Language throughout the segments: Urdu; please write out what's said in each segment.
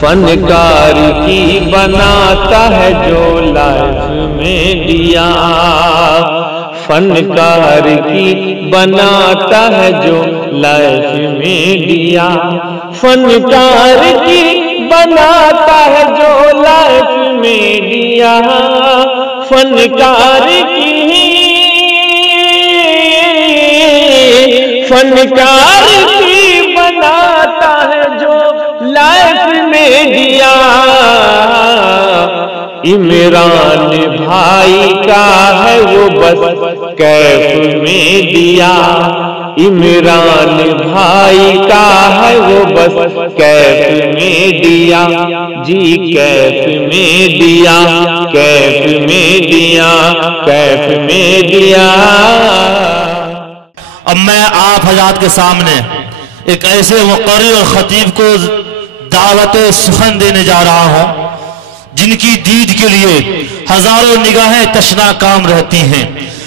فنکار کی بناتا ہے جو لائف میڈیا، فنکار کی بناتا ہے جو لائف میڈیا، فنکار کی بناتا ہے جو لائف میڈیا، فنکار کی بناتا ہے جو لائف میڈیا۔ عمران بھائی کا ہے وہ بس کیف میڈیا، عمران بھائی کا ہے وہ بس کیف میڈیا، جی کیف میڈیا، کیف میڈیا، کیف میڈیا۔ اب میں آپ حضرات کے سامنے ایک ایسے مقرر اور خطیب کو دعوت سخن دینے جا رہا ہوں جن کی دید کے لیے ہزاروں نگاہیں تشنا کام رہتی ہیں،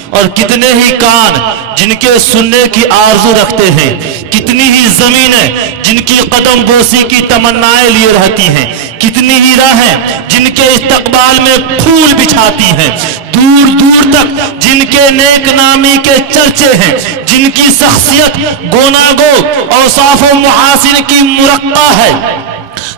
اور کتنے ہی کان جن کے سننے کی آرزو رکھتے ہیں، کتنی ہی زمینیں جن کی قدم بوسی کی تمنائیں لیے رہتی ہیں، کتنی ہی راہیں جن کے استقبال میں پھول بچھاتی ہیں، دور دور تک جن کے نیک نامی کے چرچے ہیں، جن کی شخصیت گوناگو اوصاف و محاسن کی مرقع ہے،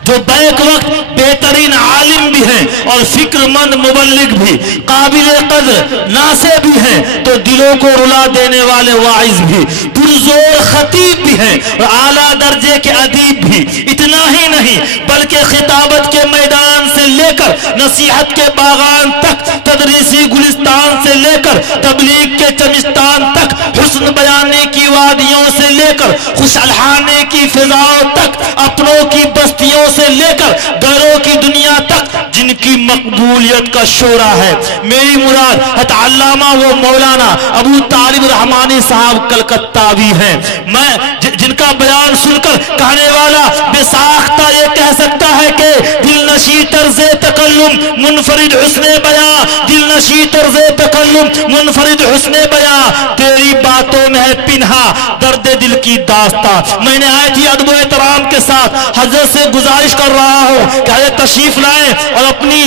جو بیک وقت بہترین عالم بھی ہیں اور فکر مند مبلغ بھی، قابل قدر ناصح بھی ہیں تو دلوں کو رلا دینے والے واعظ بھی، پرزور خطیب بھی ہیں اور اعلیٰ درجے کے ادیب بھی۔ اتنا ہی نہیں بلکہ خطابت کے میدان سے لے کر نصیحت کے باغان تک، تدریسی گلستان سے لے کر تبلیغ کے چمستان تک، حسن بیانے کی وادیوں سے لے کر خوش الحانے کی فضاؤں تک، اپنوں کی بستیوں سے لے کر غیروں کی دنیا تک جن کی مقبولیت کا شورا ہے۔ میری مراد حضرت علامہ و مولانا ابو طالب رحمانی صاحب کلکتاوی ہیں۔ میں جن کا بیان سن کر کہنے والا بے ساختہ یہ کہہ سکتا ہے کہ دل نشی طرز تکلم منفرد حسن بیان، دل نشی طرز تکلم منفرد حسن بیان، تیری باتوں میں ہے پنہا درد دل کی داستان۔ میں نے آئے تھی ادب و احترام کے ساتھ حضرت سے گزارش کر رہا ہوں کہ آئے تشریف لائیں اور اپنی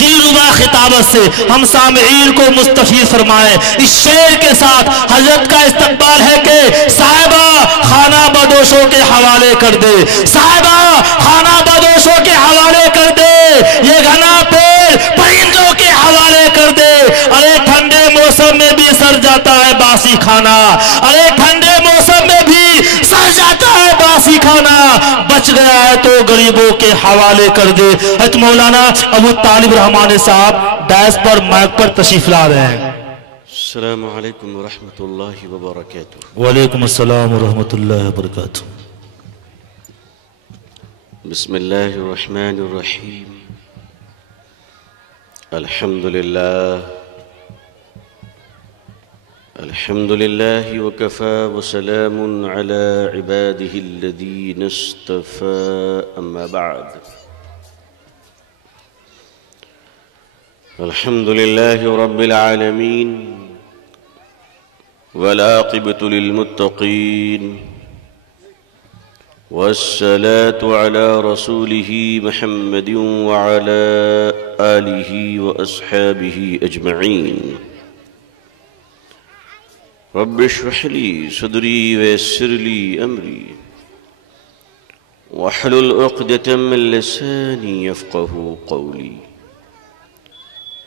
دل ربا خطابت سے ہم سامعین کو مستفید فرمائیں۔ اس شعر کے ساتھ حضرت کا استقبال ہے کہ صاحبہ خانہ بدوشوں کے حوالے کر دے، صاحبہ خانہ بدوشوں کے حوالے کر دے، یہ گھنا پیڑ پرندوں کے حوالے کر دے۔ ارے ٹھنڈے موسم میں بھی سر جاتا ہے باسی کھانا، ارے ٹھنڈے موسم میں بھی سر جاتا ہے باسی کھانا، بچ گیا ہے تو غریبوں کے حوالے کر دے۔ حضرت مولانا ابو طالب رحمانی صاحب ڈائس پر مائک پر تشریف لا رہے ہیں۔ السلام علیکم ورحمۃ اللہ وبرکاتہ۔ وعلیکم السلام ورحمۃ اللہ وبرکاتہ۔ بسم اللہ الرحمن الرحیم، الحمد للہ الحمد للہ وکفى وسلام على عباده الذین اصطفى، اما بعد، الحمد للہ رب العالمین والعاقبة للمتقین والصلاة على رسوله محمد وعلى آلہ وأصحابہ اجمعین۔ رب اشرح لي صدري ويسر لي أمري واحلل عقدة من لساني يفقهوا قولي،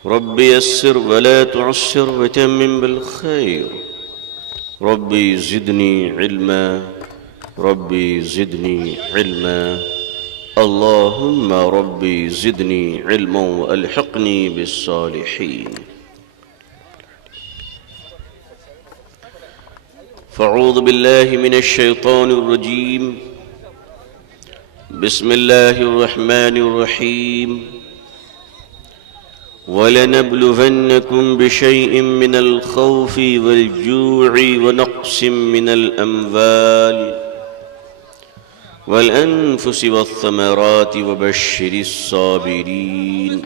رب يسر ولا تعسر وتمم بالخير، ربي زدني علما، ربي زدني علما، اللهم ربي زدني علما وألحقني بالصالحين۔ فاعوذ باللہ من الشیطان الرجیم، بسم اللہ الرحمن الرحیم، وَلَنَبْلُوَنَّكُمْ بِشَيْءٍ مِّنَ الْخَوْفِ وَالْجُوعِ وَنَقْصٍ مِّنَ الْأَمْوَالِ وَالْأَنفُسِ وَالثَّمَرَاتِ وَبَشِّرِ الصَّابِرِينَ۔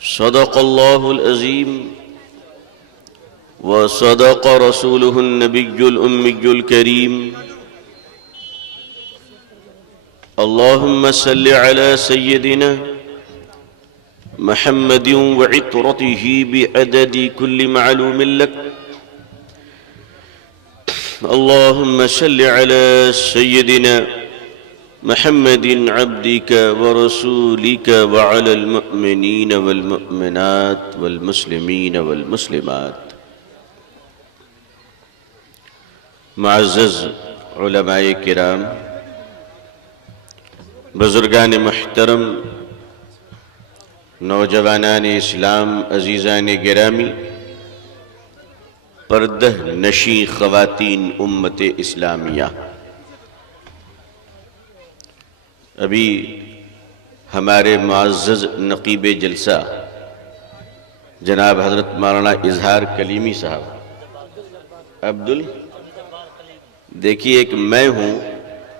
صدق اللہ العظیم وصدق رسوله النبي الأمي الكريم، اللهم صل على سيدنا محمد وعطرته بعدد كل معلوم لك. اللهم صل على سيدنا محمد عبدك ورسولك وعلى المؤمنين والمؤمنات والمسلمين والمسلمات. معزز علماء کرام، بزرگان محترم، نوجوانان اسلام، عزیزان گرامی، پردہ نشین خواتین امت اسلامیہ، ابھی ہمارے معزز نقیب جلسہ جناب حضرت مولانا اظہار کلیمی صاحب دیکھیے، ایک میں ہوں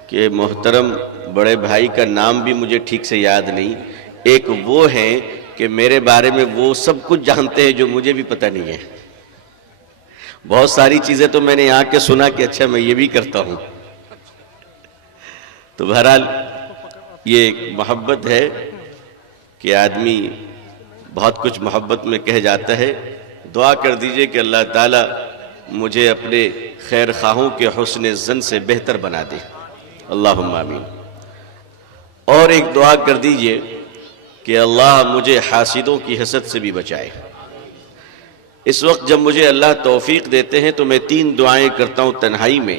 کہ محترم بڑے بھائی کا نام بھی مجھے ٹھیک سے یاد نہیں، ایک وہ ہیں کہ میرے بارے میں وہ سب کچھ جانتے ہیں جو مجھے بھی پتہ نہیں ہے. بہت ساری چیزیں تو میں نے یہاں کے سنا کہ اچھا میں یہ بھی کرتا ہوں. تو بہرحال یہ ایک محبت ہے کہ آدمی بہت کچھ محبت میں کہہ جاتا ہے. دعا کر دیجئے کہ اللہ تعالیٰ مجھے اپنے خیر خواہوں کے حسن ظن سے بہتر بنا دے. اللہم آمین. اور ایک دعا کر دیجئے کہ اللہ مجھے حاسدوں کی حسد سے بھی بچائے. اس وقت جب مجھے اللہ توفیق دیتے ہیں تو میں 3 دعائیں کرتا ہوں تنہائی میں.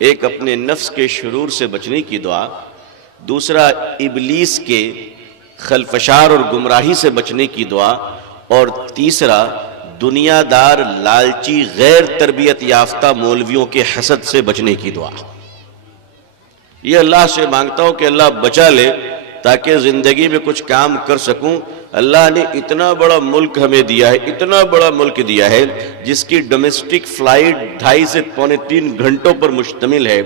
ایک اپنے نفس کے شرور سے بچنے کی دعا، دوسرا ابلیس کے خلفشار اور گمراہی سے بچنے کی دعا، اور تیسرا دنیا دار لالچی غیر تربیت یافتہ مولویوں کے حسد سے بچنے کی دعا. یہ اللہ سے مانگتا ہوں کہ اللہ بچا لے تاکہ زندگی میں کچھ کام کر سکوں. اللہ نے اتنا بڑا ملک ہمیں دیا ہے، اتنا بڑا ملک دیا ہے جس کی ڈومیسٹک فلائٹ 2.5 سے 3 گھنٹوں پر مشتمل ہے.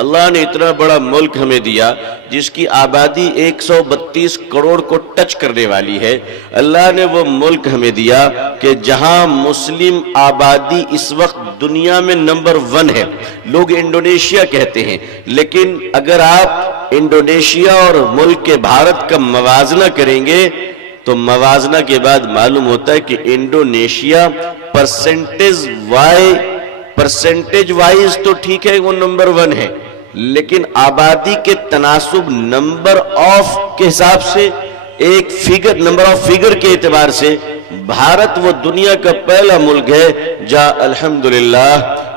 اللہ نے اتنا بڑا ملک ہمیں دیا جس کی آبادی 132 کروڑ کو ٹچ کرنے والی ہے. اللہ نے وہ ملک ہمیں دیا کہ جہاں مسلم آبادی اس وقت دنیا میں نمبر 1 ہے. لوگ انڈونیشیا کہتے ہیں، لیکن اگر آپ انڈونیشیا اور ملک کے بھارت کا موازنہ کریں گے تو موازنہ کے بعد معلوم ہوتا ہے کہ انڈونیشیا پرسنٹیج وائز تو ٹھیک ہے، وہ نمبر 1 ہے، لیکن آبادی کے تناسب نمبر آف کے حساب سے، ایک نمبر آف فگر کے اعتبار سے بھارت وہ دنیا کا پہلا ملک ہے جہاں الحمدللہ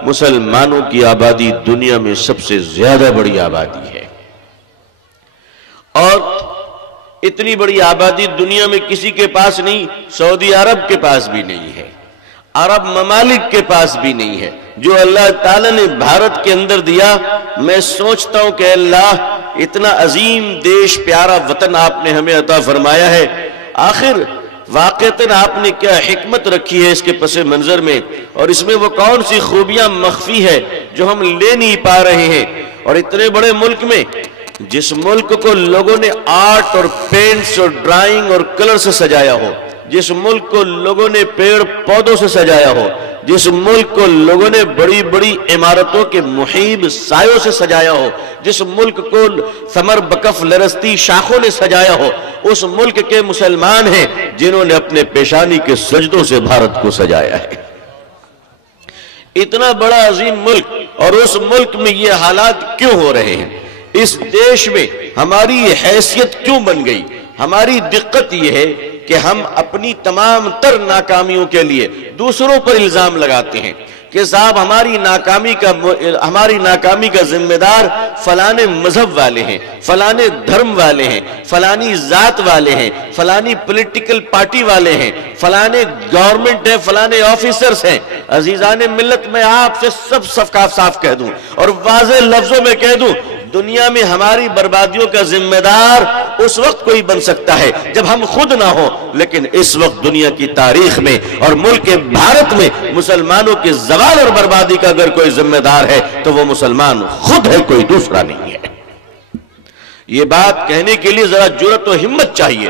مسلمانوں کی آبادی دنیا میں سب سے زیادہ بڑی آبادی ہے. اور اتنی بڑی آبادی دنیا میں کسی کے پاس نہیں. سعودی عرب کے پاس بھی نہیں ہے، عرب ممالک کے پاس بھی نہیں ہے. جو اللہ تعالیٰ نے بھارت کے اندر دیا، میں سوچتا ہوں کہ اللہ اتنا عظیم دیش، پیارا وطن آپ نے ہمیں عطا فرمایا ہے. آخر واقعتاً آپ نے کیا حکمت رکھی ہے اس کے پس منظر میں، اور اس میں وہ کون سی خوبیاں مخفی ہے جو ہم لے نہیں پا رہے ہیں. اور اتنے بڑے ملک میں، جس ملک کو لوگوں نے آرٹ اور پینٹس اور ڈرائنگ اور کلر سے سجایا ہو، جس ملک کو لوگوں نے پیڑ پودوں سے سجایا ہو، جس ملک کو لوگوں نے بڑی بڑی عمارتوں کے محیب سایوں سے سجایا ہو، جس ملک کو ثمر بکف لرستی شاخوں نے سجایا ہو، اس ملک کے مسلمان ہیں جنہوں نے اپنے پیشانی کے سجدوں سے بھارت کو سجایا ہے. اتنا بڑا عظیم ملک، اور اس ملک میں یہ حالات کیوں ہو رہے ہیں؟ اس دیش میں ہماری حیثیت کیوں بن گئی؟ ہماری دقت یہ ہے کہ ہم اپنی تمام تر ناکامیوں کے لیے دوسروں پر الزام لگاتے ہیں کہ صاحب ہماری ناکامی کا ذمہ دار فلانے مذہب والے ہیں، فلانے دھرم والے ہیں، فلانی ذات والے ہیں، فلانی پولیٹیکل پارٹی والے ہیں، فلانے گورنمنٹ ہیں، فلانے آفیسرز ہیں. عزیزان ملت، میں آپ سے سب صاف کہہ دوں اور واضح لفظوں میں کہہ دوں، دنیا میں ہماری بربادیوں کا ذمہ دار اس وقت کوئی بن سکتا ہے جب ہم خود نہ ہوں، لیکن اس وقت دنیا کی تاریخ میں اور ملک بھارت میں مسلمانوں کے زوال اور بربادی کا اگر کوئی ذمہ دار ہے تو وہ مسلمان خود ہے، کوئی دوسرا نہیں ہے. یہ بات کہنے کے لیے ذرا جرأت و ہمت چاہیے.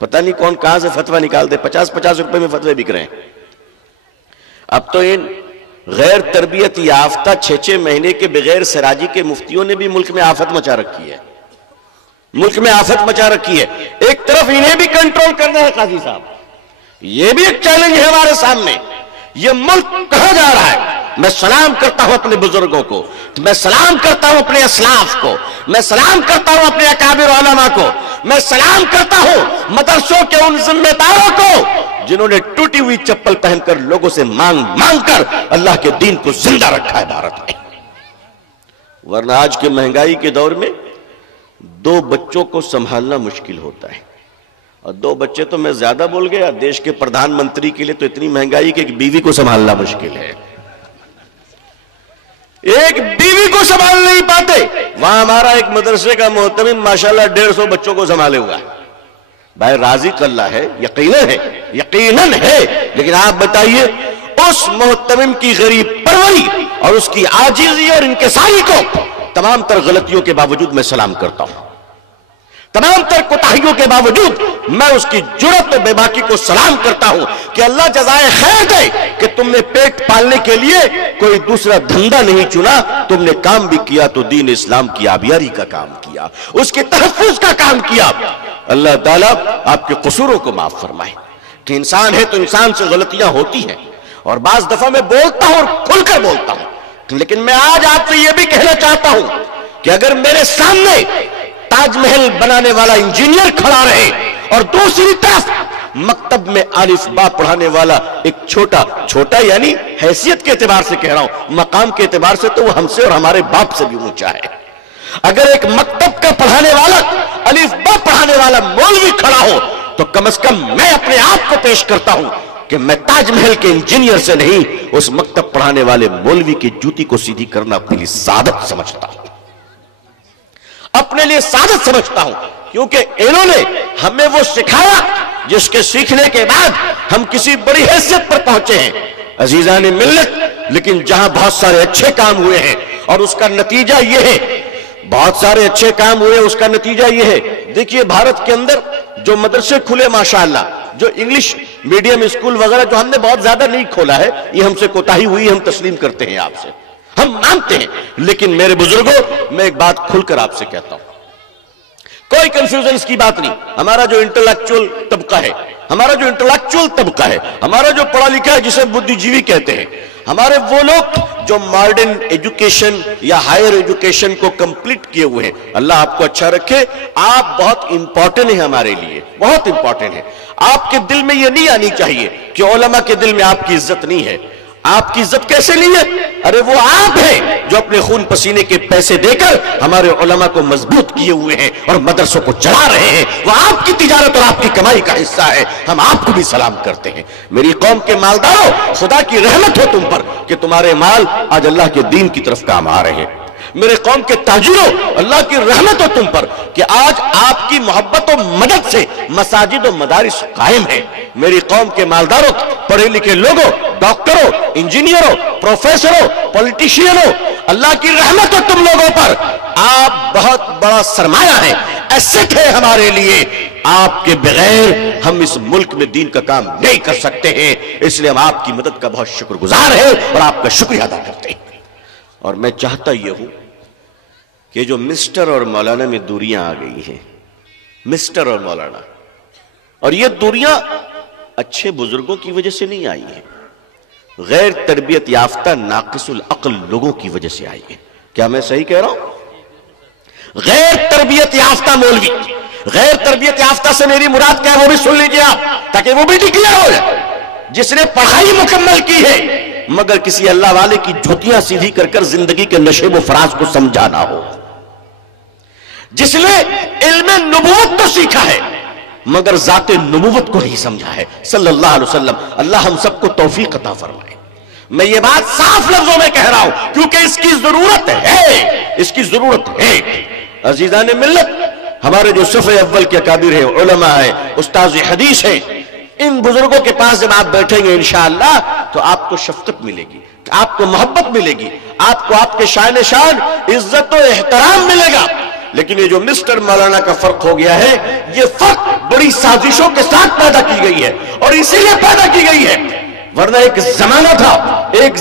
پتہ نہیں کون کہاں سے فتویٰ نکال دے، 50-50 روپے میں فتوے بک رہے ہیں۔ اب تو ان غیر تربیت یافتہ 6 مہینے کے بغیر سراجی کے مفتیوں نے بھی ملک میں آفت مچا رکھی ہے، ملک میں آفت مچا رکھی ہے۔ ایک طرف انہیں بھی کنٹرول کرنا ہے قاضی صاحب، یہ بھی ایک چیلنج ہے ہمارے سامنے۔ یہ ملک کہاں جا رہا ہے؟ میں سلام کرتا ہوں اپنے بزرگوں کو، میں سلام کرتا ہوں اپنے اسلاف کو، میں سلام کرتا ہوں اپنے اکابر علماء کو، میں سلام کرتا ہوں مدرسوں کے ان ذمہ داروں کو جنہوں نے ٹوٹی ہوئی چپل پہن کر لوگوں سے مانگ مانگ کر اللہ کے دین کو زندہ رکھا ہے بھارت میں۔ ورنہ آج کے مہنگائی کے دور میں 2 بچوں کو سنبھالنا مشکل ہوتا ہے، اور 2 بچے تو میں زیادہ بول گیا، دیش کے پردھان منتری کے لیے تو اتنی مہنگائی کہ ایک بیوی کو سنبھالنا مشکل ہے، ایک بیوی کو سنبھال نہیں پاتے۔ وہاں ہمارا ایک مدرسے کا محتمم ماشاءاللہ 150 بچوں کو سنبھالے ہوا ہے۔ بھائی رازق اللہ ہے، یقیناً ہے، یقیناً ہے، لیکن آپ بتائیے اس محتمم کی غریب پروری اور اس کی عاجزی اور انکساری کو تمام تر غلطیوں کے باوجود میں سلام کرتا ہوں، تمام تر کوتاہیوں کے باوجود میں اس کی جرأت و بے باکی کو سلام کرتا ہوں کہ اللہ جزائے خیر دے کہ تم نے پیٹ پالنے کے لیے کوئی دوسرا دھندا نہیں چنا، تم نے کام بھی کیا تو دین اسلام کی آبیاری کا کام کیا، اس کے تحفظ کا کام کیا۔ اللہ تعالیٰ آپ کے قصوروں کو معاف فرمائے کہ انسان ہے تو انسان سے غلطیاں ہوتی ہیں، اور بعض دفعہ میں بولتا ہوں اور کھل کر بولتا ہوں، لیکن میں آج آپ سے یہ بھی کہنا چاہتا ہوں کہ اگر میرے سامنے تاج محل بنانے والا انجینئر کھڑا رہے اور دوسری طرف مکتب میں الف با پڑھانے والا ایک چھوٹا یعنی حیثیت کے اعتبار سے کہہ رہا ہوں، مقام کے اعتبار سے تو وہ ہم سے اور ہمارے باپ سے بھی اونچا ہے، اگر ایک مکتب کا پڑھانے والا الف با پڑھانے والا مولوی کھڑا ہو تو کم از کم میں اپنے آپ کو پیش کرتا ہوں کہ میں تاج محل کے انجینئر سے نہیں، اس مکتب پڑھانے والے مولوی کی جوتی کو سیدھی کرنا اپنے لیے سعادت سمجھتا ہوں، اپنے لیے سعادت سمجھتا ہوں، کیونکہ انہوں نے ہمیں وہ سکھایا جس کے سیکھنے کے بعد ہم کسی بڑی حیثیت پر پہنچے ہیں۔ عزیزان ملت، لیکن جہاں بہت سارے اچھے کام ہوئے ہیں اور اس کا نتیجہ یہ ہے، بہت سارے اچھے کام ہوئے اس کا نتیجہ یہ ہے، دیکھیے بھارت کے اندر جو مدرسے کھلے ماشاءاللہ، جو انگلش میڈیم اسکول وغیرہ جو ہم نے بہت زیادہ نہیں کھولا ہے، یہ ہم سے کوتاہی ہوئی، ہم تسلیم کرتے ہیں، آپ سے ہم مانتے ہیں، لیکن میرے بزرگوں میں ایک بات کھل کر آپ سے کہتا ہوں، کوئی کنفیوژن اس کی بات نہیں، ہمارا جو انٹلیکچول طبقہ ہے، ہمارا جو پڑھا لکھا ہے جسے بدھی جیوی کہتے ہیں، ہمارے وہ لوگ جو ماڈرن ایجوکیشن یا ہائر ایجوکیشن کو کمپلیٹ کیے ہوئے ہیں، اللہ آپ کو اچھا رکھے، آپ بہت امپورٹنٹ ہیں ہمارے لیے، بہت امپورٹنٹ ہے۔ آپ کے دل میں یہ نہیں آنی چاہیے کہ علماء کے دل میں آپ کی عزت نہیں ہے۔ آپ کی عزت کیسے نہیں ہے؟ ارے وہ آپ ہیں جو اپنے خون پسینے کے پیسے دے کر ہمارے علماء کو مضبوط کیے ہوئے ہیں اور مدرسوں کو چلا رہے ہیں، وہ آپ کی تجارت اور آپ کی کمائی کا حصہ ہے، ہم آپ کو بھی سلام کرتے ہیں۔ میری قوم کے مالداروں، خدا کی رحمت ہو تم پر کہ تمہارے مال آج اللہ کے دین کی طرف کام آ رہے ہیں۔ میرے قوم کے تاجروں، اللہ کی رحمت ہو تم پر کہ آج آپ کی محبت و مدد سے مساجد و مدارس قائم ہیں۔ میری قوم کے مالداروں، پڑھے لکھے لوگوں، ڈاکٹروں، انجینئروں، پروفیسروں، پولیٹیشینوں، اللہ کی رحمت ہو تم لوگوں پر، آپ بہت بڑا سرمایہ ہیں، ایسٹ ہے ہمارے لیے۔ آپ کے بغیر ہم اس ملک میں دین کا کام نہیں کر سکتے ہیں، اس لیے ہم آپ کی مدد کا بہت شکر گزار ہیں اور آپ کا شکریہ ادا کرتے ہیں۔ اور میں چاہتا یہ ہوں کہ جو مسٹر اور مولانا میں دوریاں آ گئی ہیں، مسٹر اور مولانا، اور یہ دوریاں اچھے بزرگوں کی وجہ سے نہیں آئی ہیں، غیر تربیت یافتہ ناقص العقل لوگوں کی وجہ سے آئی ہیں۔ کیا میں صحیح کہہ رہا ہوں؟ غیر تربیت یافتہ مولوی، غیر تربیت یافتہ سے میری مراد کیا ہے وہ بھی سن لیجئے آپ، تاکہ وہ بھی ڈکلیئر ہو جائے۔ جس نے پڑھائی مکمل کی ہے مگر کسی اللہ والے کی جھوتیاں سیدھی کر کر زندگی کے نشے و فراز کو سمجھانا ہو، جس نے علم نبوت تو سیکھا ہے مگر ذات نبوت کو نہیں سمجھا ہے، صلی اللہ علیہ وسلم، اللہ ہم سب کو توفیق عطا فرمائے۔ میں یہ بات صاف لفظوں میں کہہ رہا ہوں کیونکہ اس کی ضرورت ہے، اس کی ضرورت ہے۔ عزیزان ملت، ہمارے جو صف اول کے اکابر ہیں، علماء ہیں، استاذ حدیث ہیں، ان بزرگوں کے پاس جب آپ بیٹھیں گے انشاءاللہ تو آپ کو شفقت ملے گی، آپ کو محبت ملے گی، آپ کو آپ کے شان عزت و احترام ملے گا، لیکن یہ جو مسٹر مولانا کا فرق ہو گیا ہے، یہ فرق بڑی سازشوں کے ساتھ پیدا کی گئی ہے، اور اسی لیے پیدا کی گئی ہے، ورنہ ایک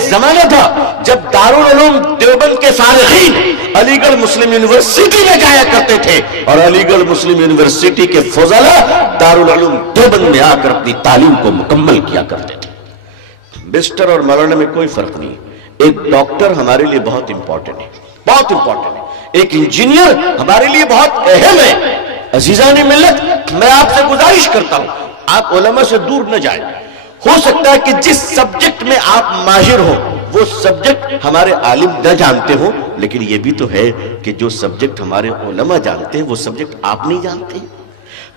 زمانہ تھا جب دارالعلوم دیوبند کے فارغین علی گڑھ مسلم یونیورسٹی میں جایا کرتے تھے، اور علی گڑھ مسلم یونیورسٹی کے فضلاء دارالعلوم دیوبند میں آ کر اپنی تعلیم کو مکمل کیا کرتے تھے۔ مسٹر اور مولانا میں کوئی فرق نہیں۔ ایک ڈاکٹر ہمارے لیے بہت امپورٹنٹ ہے، بہت امپورٹنٹ ہے۔ ایک انجینئر ہمارے لیے بہت اہم ہے۔ عزیزان ملت، میں آپ سے گزارش کرتا ہوں، آپ علماء سے دور نہ جائیں۔ ہو سکتا ہے کہ جس سبجیکٹ میں آپ ماہر ہو وہ سبجیکٹ ہمارے عالم نہ جانتے ہو، لیکن یہ بھی تو ہے کہ جو سبجیکٹ ہمارے علماء جانتے ہیں وہ سبجیکٹ آپ نہیں جانتے۔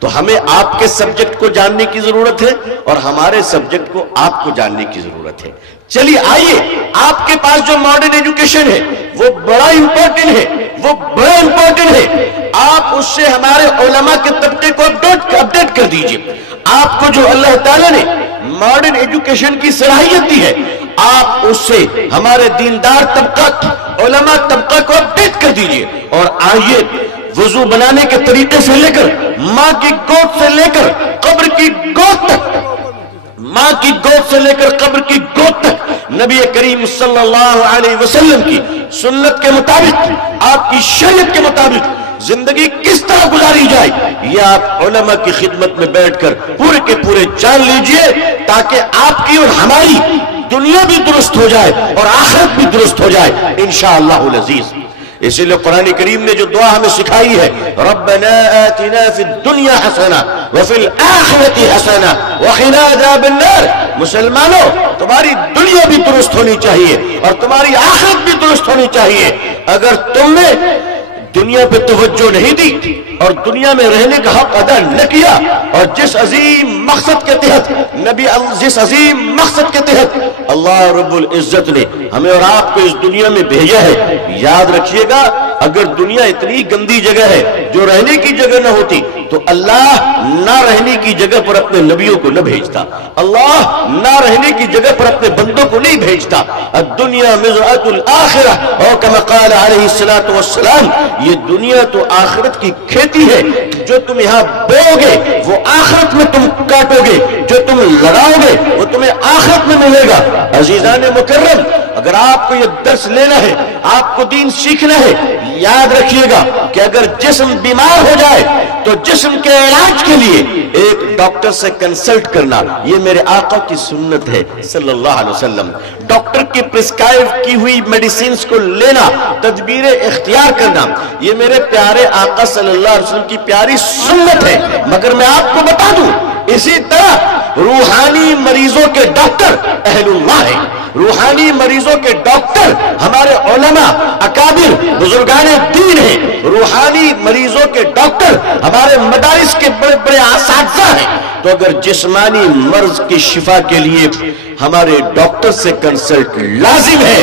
تو ہمیں آپ کے سبجیکٹ کو جاننے کی ضرورت ہے، اور ہمارے سبجیکٹ کو آپ کو جاننے کی ضرورت ہے۔ چلیے آئیے، آپ کے پاس جو ماڈرن ایجوکیشن ہے وہ بڑا امپورٹنٹ ہے، آپ اس سے ہمارے علماء کے طبقے کو اپڈیٹ کر دیجئے۔ آپ کو جو اللہ تعالیٰ نے ماڈرن ایجوکیشن کی صلاحیت دی ہے، آپ اس سے ہمارے دیندار طبقہ، علماء طبقہ کو اپڈیٹ کر دیجئے، اور آئیے وضو بنانے کے طریقے سے لے کر ماں کی گود سے لے کر قبر کی گود تک، ماں کی گود سے لے کر قبر کی گود تک نبی کریم صلی اللہ علیہ وسلم کی سنت کے مطابق، آپ کی شریعت کے مطابق زندگی کس طرح گزاری جائے، یہ آپ علماء کی خدمت میں بیٹھ کر پورے کے پورے جان لیجئے، تاکہ آپ کی اور ہماری دنیا بھی درست ہو جائے اور آخرت بھی درست ہو جائے انشاءاللہ العزیز۔ اسی لئے قرآن کریم نے جو دعا ہمیں سکھائی ہے، ربنا آتنا فی الدنیا حسنہ وفی الآخرت حسنہ وقنا عذاب النار۔ مسلمانوں، تمہاری دنیا بھی درست ہونی چاہیے اور تمہاری آخرت بھی درست ہونی چاہیے۔ اگر تم نے دنیا پہ توجہ نہیں دی اور دنیا میں رہنے کا حق ادا نہ کیا، اور جس عظیم مقصد کے تحت اللہ رب العزت نے ہمیں اور آپ کو اس دنیا میں بھیجا ہے، یاد رکھیے گا، اگر دنیا اتنی گندی جگہ ہے جو رہنے کی جگہ نہ ہوتی تو اللہ نہ رہنے کی جگہ پر اپنے نبیوں کو نہ بھیجتا، اللہ نہ رہنے کی جگہ پر اپنے بندوں کو نہیں بھیجتا۔ الدنیا مزرعۃ الآخرہ، اور کما قال علیہ الصلوۃ والسلام، یہ دنیا تو آخرت کی کھیتی ہے، جو تم یہاں بو گے وہ آخرت میں تم کاٹو گے، جو تم لگاؤ گے وہ تمہیں آخرت میں ملے گا۔ عزیزان مکرم، اگر آپ کو یہ درس لینا ہے، آپ کو دین سیکھنا ہے، یاد رکھیے گا کہ اگر جسم بیمار ہو جائے تو جسم کے علاج کے لیے ایک ڈاکٹر سے کنسلٹ کرنا، یہ میرے آقا کی سنت ہے صلی اللہ علیہ وسلم۔ ڈاکٹر کی پرسکرائب کی ہوئی میڈیسینز کو لینا، تدبیر اختیار کرنا، یہ میرے پیارے آقا صلی اللہ علیہ وسلم کی پیاری سنت ہے۔ مگر میں آپ کو بتا دوں، اسی طرح روحانی مریضوں کے ڈاکٹر اہل اللہ ہیں، روحانی مریضوں کے ڈاکٹر ہمارے علماء اکابر بزرگان دین ہیں، روحانی مریضوں کے ڈاکٹر ہمارے مدارس کے بڑے بڑے اساتذہ ہیں۔ تو اگر جسمانی مرض کی شفا کے لیے ہمارے ڈاکٹر سے کنسلٹ لازم ہے،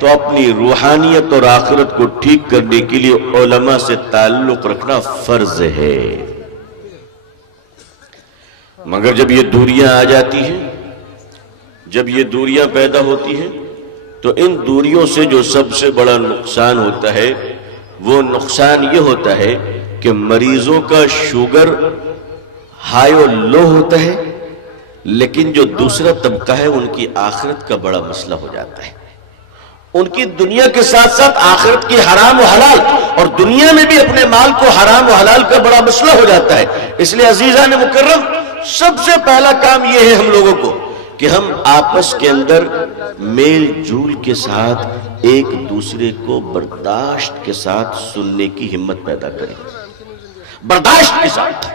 تو اپنی روحانیت اور آخرت کو ٹھیک کرنے کے لیے علماء سے تعلق رکھنا فرض ہے۔ مگر جب یہ دوریاں آ جاتی ہیں، جب یہ دوریاں پیدا ہوتی ہیں، تو ان دوریوں سے جو سب سے بڑا نقصان ہوتا ہے وہ نقصان یہ ہوتا ہے کہ مریضوں کا شوگر ہائی اور لو ہوتا ہے، لیکن جو دوسرا طبقہ ہے ان کی آخرت کا بڑا مسئلہ ہو جاتا ہے۔ ان کی دنیا کے ساتھ ساتھ آخرت کی حرام و حلال، اور دنیا میں بھی اپنے مال کو حرام و حلال کا بڑا مسئلہ ہو جاتا ہے۔ اس لیے عزیزان مکرم، سب سے پہلا کام یہ ہے ہم لوگوں کو کہ ہم آپس کے اندر میل جول کے ساتھ ایک دوسرے کو برداشت کے ساتھ سننے کی ہمت پیدا کریں، برداشت کے ساتھ۔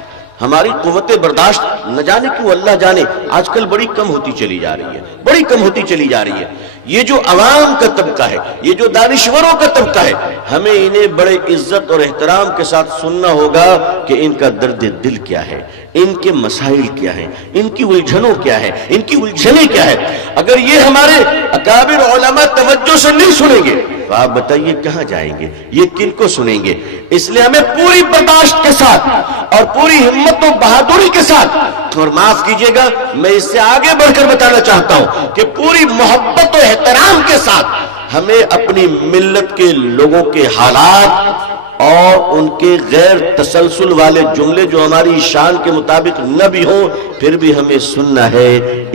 ہماری قوت برداشت نہ جانے کیوں اللہ جانے آج کل بڑی کم ہوتی چلی جا رہی ہے، بڑی کم ہوتی چلی جا رہی ہے۔ یہ جو عوام کا طبقہ ہے، یہ جو دانشوروں کا طبقہ ہے، ہمیں انہیں بڑے عزت اور احترام کے ساتھ سننا ہوگا کہ ان کا درد دل کیا ہے، ان کے مسائل کیا ہیں، ان کی الجھنوں کیا ہے، ان کی الجھنیں کیا ہے۔ اگر یہ ہمارے اکابر علماء توجہ سے نہیں سنیں گے تو آپ بتائیے کہاں جائیں گے، یہ کن کو سنیں گے؟ اس لیے ہمیں پوری برداشت کے ساتھ اور پوری ہمت و بہادری کے ساتھ، اور معاف کیجئے گا میں اس سے آگے بڑھ کر بتانا چاہتا ہوں کہ پوری محبت و احترام کے ساتھ ہمیں اپنی ملت کے لوگوں کے حالات اور ان کے غیر تسلسل والے جملے جو ہماری شان کے مطابق نہ بھی ہوں پھر بھی ہمیں سننا ہے،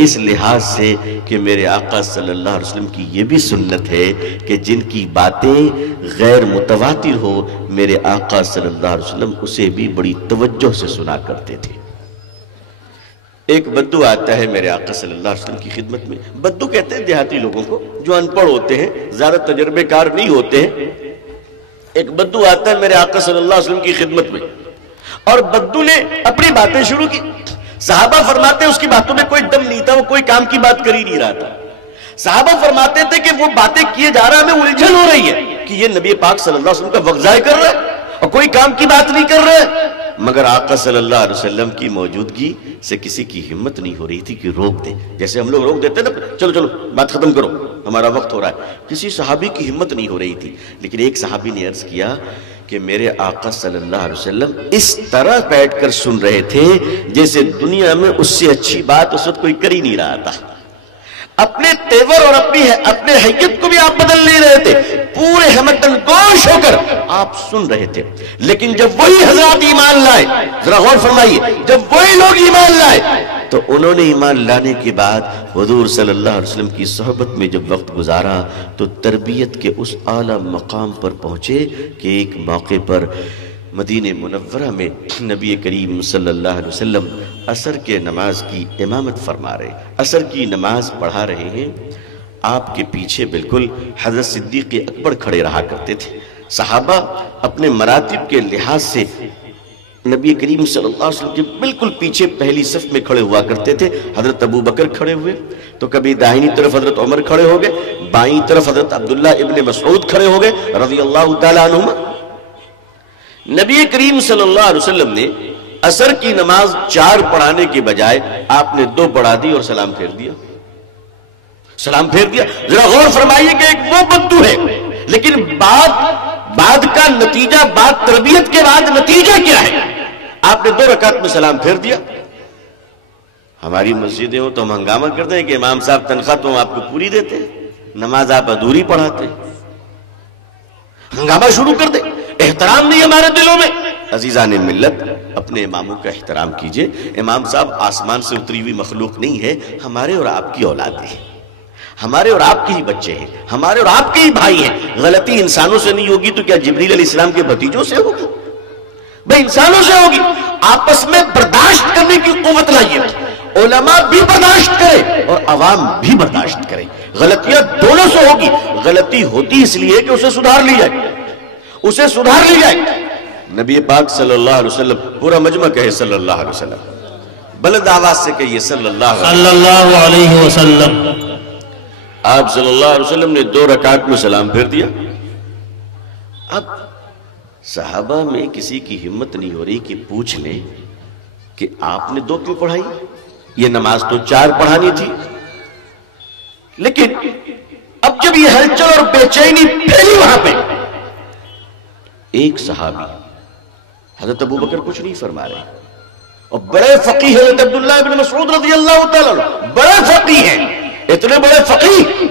اس لحاظ سے کہ میرے آقا صلی اللہ علیہ وسلم کی یہ بھی سنت ہے کہ جن کی باتیں غیر متواتر ہو میرے آقا صلی اللہ علیہ وسلم اسے بھی بڑی توجہ سے سنا کرتے تھے۔ ایک بدو آتا ہے میرے آقا صلی اللہ علیہ وسلم کی خدمت میں، بدو کہتے ہیں دیہاتی لوگوں کو جو ان پڑھ ہوتے ہیں، زیادہ تجربے کار نہیں ہوتے ہیں۔ ایک بدو آتا ہے میرے آقا صلی اللہ علیہ وسلم کی خدمت میں اور بدو نے اپنی باتیں شروع کی۔ صحابہ فرماتے ہیں اس کی باتوں میں کوئی دم نہیں تھا، وہ کوئی کام کی بات کر ہی نہیں رہا تھا۔ صحابہ فرماتے تھے کہ وہ باتیں کیے جا رہا ہے، ہمیں الجھن ہو رہی ہے کہ یہ نبی پاک صلی اللہ علیہ وسلم کا وقت ضائع کر رہا ہے اور کوئی کام کی بات نہیں کر رہا ہے، مگر آقا صلی اللہ علیہ وسلم کی موجودگی سے کسی کی ہمت نہیں ہو رہی تھی کہ روک دیں۔ جیسے ہم لوگ روک دیتے ہیں نا، چلو چلو بات ختم کرو، ہمارا وقت ہو رہا ہے۔ کسی صحابی کی ہمت نہیں ہو رہی تھی، لیکن ایک صحابی نے عرض کیا کہ میرے آقا صلی اللہ علیہ وسلم اس طرح بیٹھ کر سن رہے تھے جیسے دنیا میں اس سے اچھی بات اس وقت کوئی کر ہی نہیں رہا تھا۔ اپنے تیور اور اپنے حیت کو بھی آپ بدل نہیں رہے تھے، پورے ہمتن گوش ہو کر آپ سن رہے تھے۔ لیکن جب وہی حضرات ایمان لائے، ذرا غور فرمائیے، جب وہی لوگ ایمان لائے تو انہوں نے ایمان لانے کے بعد حضور صلی اللہ علیہ وسلم کی صحبت میں جب وقت گزارا تو تربیت کے اس اعلیٰ مقام پر پہنچے کہ ایک موقع پر مدینہ منورہ میں نبی کریم صلی اللہ علیہ وسلم عصر کے نماز کی امامت فرما رہے، عصر کی نماز پڑھا رہے ہیں۔ آپ کے پیچھے بالکل حضرت صدیق اکبر کھڑے رہا کرتے تھے۔ صحابہ اپنے مراتب کے لحاظ سے نبی کریم صلی اللہ علیہ وسلم کے بالکل پیچھے پہلی صف میں کھڑے ہوا کرتے تھے۔ حضرت ابو بکر کھڑے ہوئے تو کبھی داہنی طرف حضرت عمر کھڑے ہو گئے، بائیں طرف حضرت عبداللہ ابن مسعود کھڑے ہو گئے رضی اللہ تعالیٰ عنہما۔ نبی کریم صلی اللہ علیہ وسلم نے عصر کی نماز 4 پڑھانے کے بجائے آپ نے 2 پڑھا دی اور سلام پھیر دیا۔ سلام پھیر دیا۔ ذرا غور فرمائیے کہ ایک وہ بدو ہے، لیکن بعد کا نتیجہ، بعد تربیت کے بعد نتیجہ کیا ہے؟ آپ نے 2 رکعت میں سلام پھیر دیا۔ ہماری مسجدیں ہوں تو ہم ہنگامہ کرتے ہیں کہ امام صاحب تنخواہ تو ہم آپ کو پوری دیتے ہیں، نماز آپ ادھوری پڑھاتے ہیں، ہنگامہ شروع کر دیں، احترام نہیں ہمارے دلوں میں۔ عزیزان ملت، اپنے اماموں کا احترام کیجئے۔ امام صاحب آسمان سے اتری ہوئی مخلوق نہیں ہے، ہمارے اور آپ کی اولاد ہے، ہمارے اور آپ کے ہی بچے ہیں، ہمارے اور آپ کے ہی بھائی ہیں۔ غلطی انسانوں سے نہیں ہوگی تو کیا جبریل علیہ السلام کے بھتیجوں سے ہوگی؟ بھئی انسانوں سے ہوگی۔ آپس میں برداشت کرنے کی قوت لائیے، علماء بھی برداشت کرے اور عوام بھی برداشت کرے۔ غلطیاں دونوں سے ہوگی، غلطی ہوتی اس لیے کہ اسے سدھار لی جائے، اسے سدھار لی جائے۔ نبی پاک صلی اللہ علیہ وسلم، پورا مجمع کہے صلی اللہ علیہ وسلم، بلند آواز سے کہیے صلی اللہ علیہ وسلم۔ آپ صلی اللہ علیہ وسلم نے 2 رکعت میں سلام پھیر دیا۔ اب صحابہ میں کسی کی ہمت نہیں ہو رہی کہ پوچھ لیں کہ آپ نے 2 کیوں پڑھائی؟ یہ نماز تو 4 پڑھانی تھی۔ لیکن اب جب یہ ہلچل اور بے چینی پھیلی وہاں پہ، ایک صحابی حضرت ابو بکر کچھ نہیں فرما رہے اور بڑے فقیہ حضرت عبداللہ ابن مسعود رضی اللہ تعالیٰ عنہ، بڑے فقیہ ہیں، اتنے بڑے فقیہ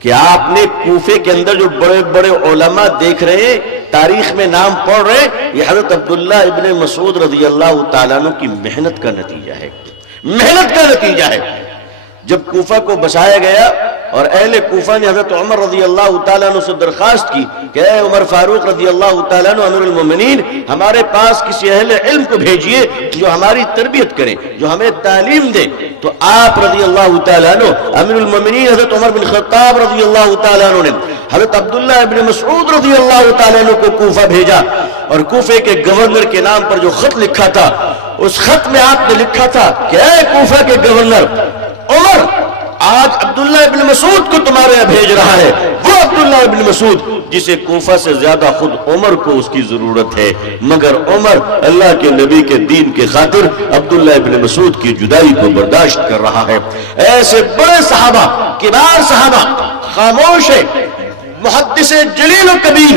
کہ آپ نے کوفے کے اندر جو بڑے بڑے علماء دیکھ رہے ہیں، تاریخ میں نام پڑھ رہے ہیں، یہ حضرت عبداللہ ابن مسعود رضی اللہ تعالیٰ عنہ کی محنت کا نتیجہ ہے، محنت کا نتیجہ ہے۔ جب کوفہ کو بسایا گیا اور اہل کوفہ نے حضرت عمر رضی اللہ تعالیٰ عنہ سے درخواست کی کہ اے عمر فاروق رضی اللہ تعالیٰ عنہ امیر المومنین، ہمارے پاس کسی اہل علم کو بھیجئے جو ہماری تربیت کرے، جو ہمیں تعلیم دے، تو آپ رضی اللہ تعالیٰ عنہ امیر المومنین حضرت عمر بن خطاب رضی اللہ تعالیٰ عنہ نے حضرت عبداللہ ابن مسعود رضی اللہ تعالیٰ عنہ کو کوفہ بھیجا، اور کوفے کے گورنر کے نام پر جو خط لکھا تھا، اس خط میں آپ نے لکھا تھا کہ اے کوفہ کے گورنر عمر، آج عبداللہ ابن مسعود کو تمہارے یہاں بھیج رہا ہے، وہ عبداللہ ابن مسعود جسے کوفہ سے زیادہ خود عمر کو اس کی ضرورت ہے، مگر عمر اللہ کے نبی کے دین کے خاطر عبداللہ ابن مسعود کی جدائی کو برداشت کر رہا ہے۔ ایسے بڑے صحابہ، کبار صحابہ خاموش ہے، محدث جلیل و کبیر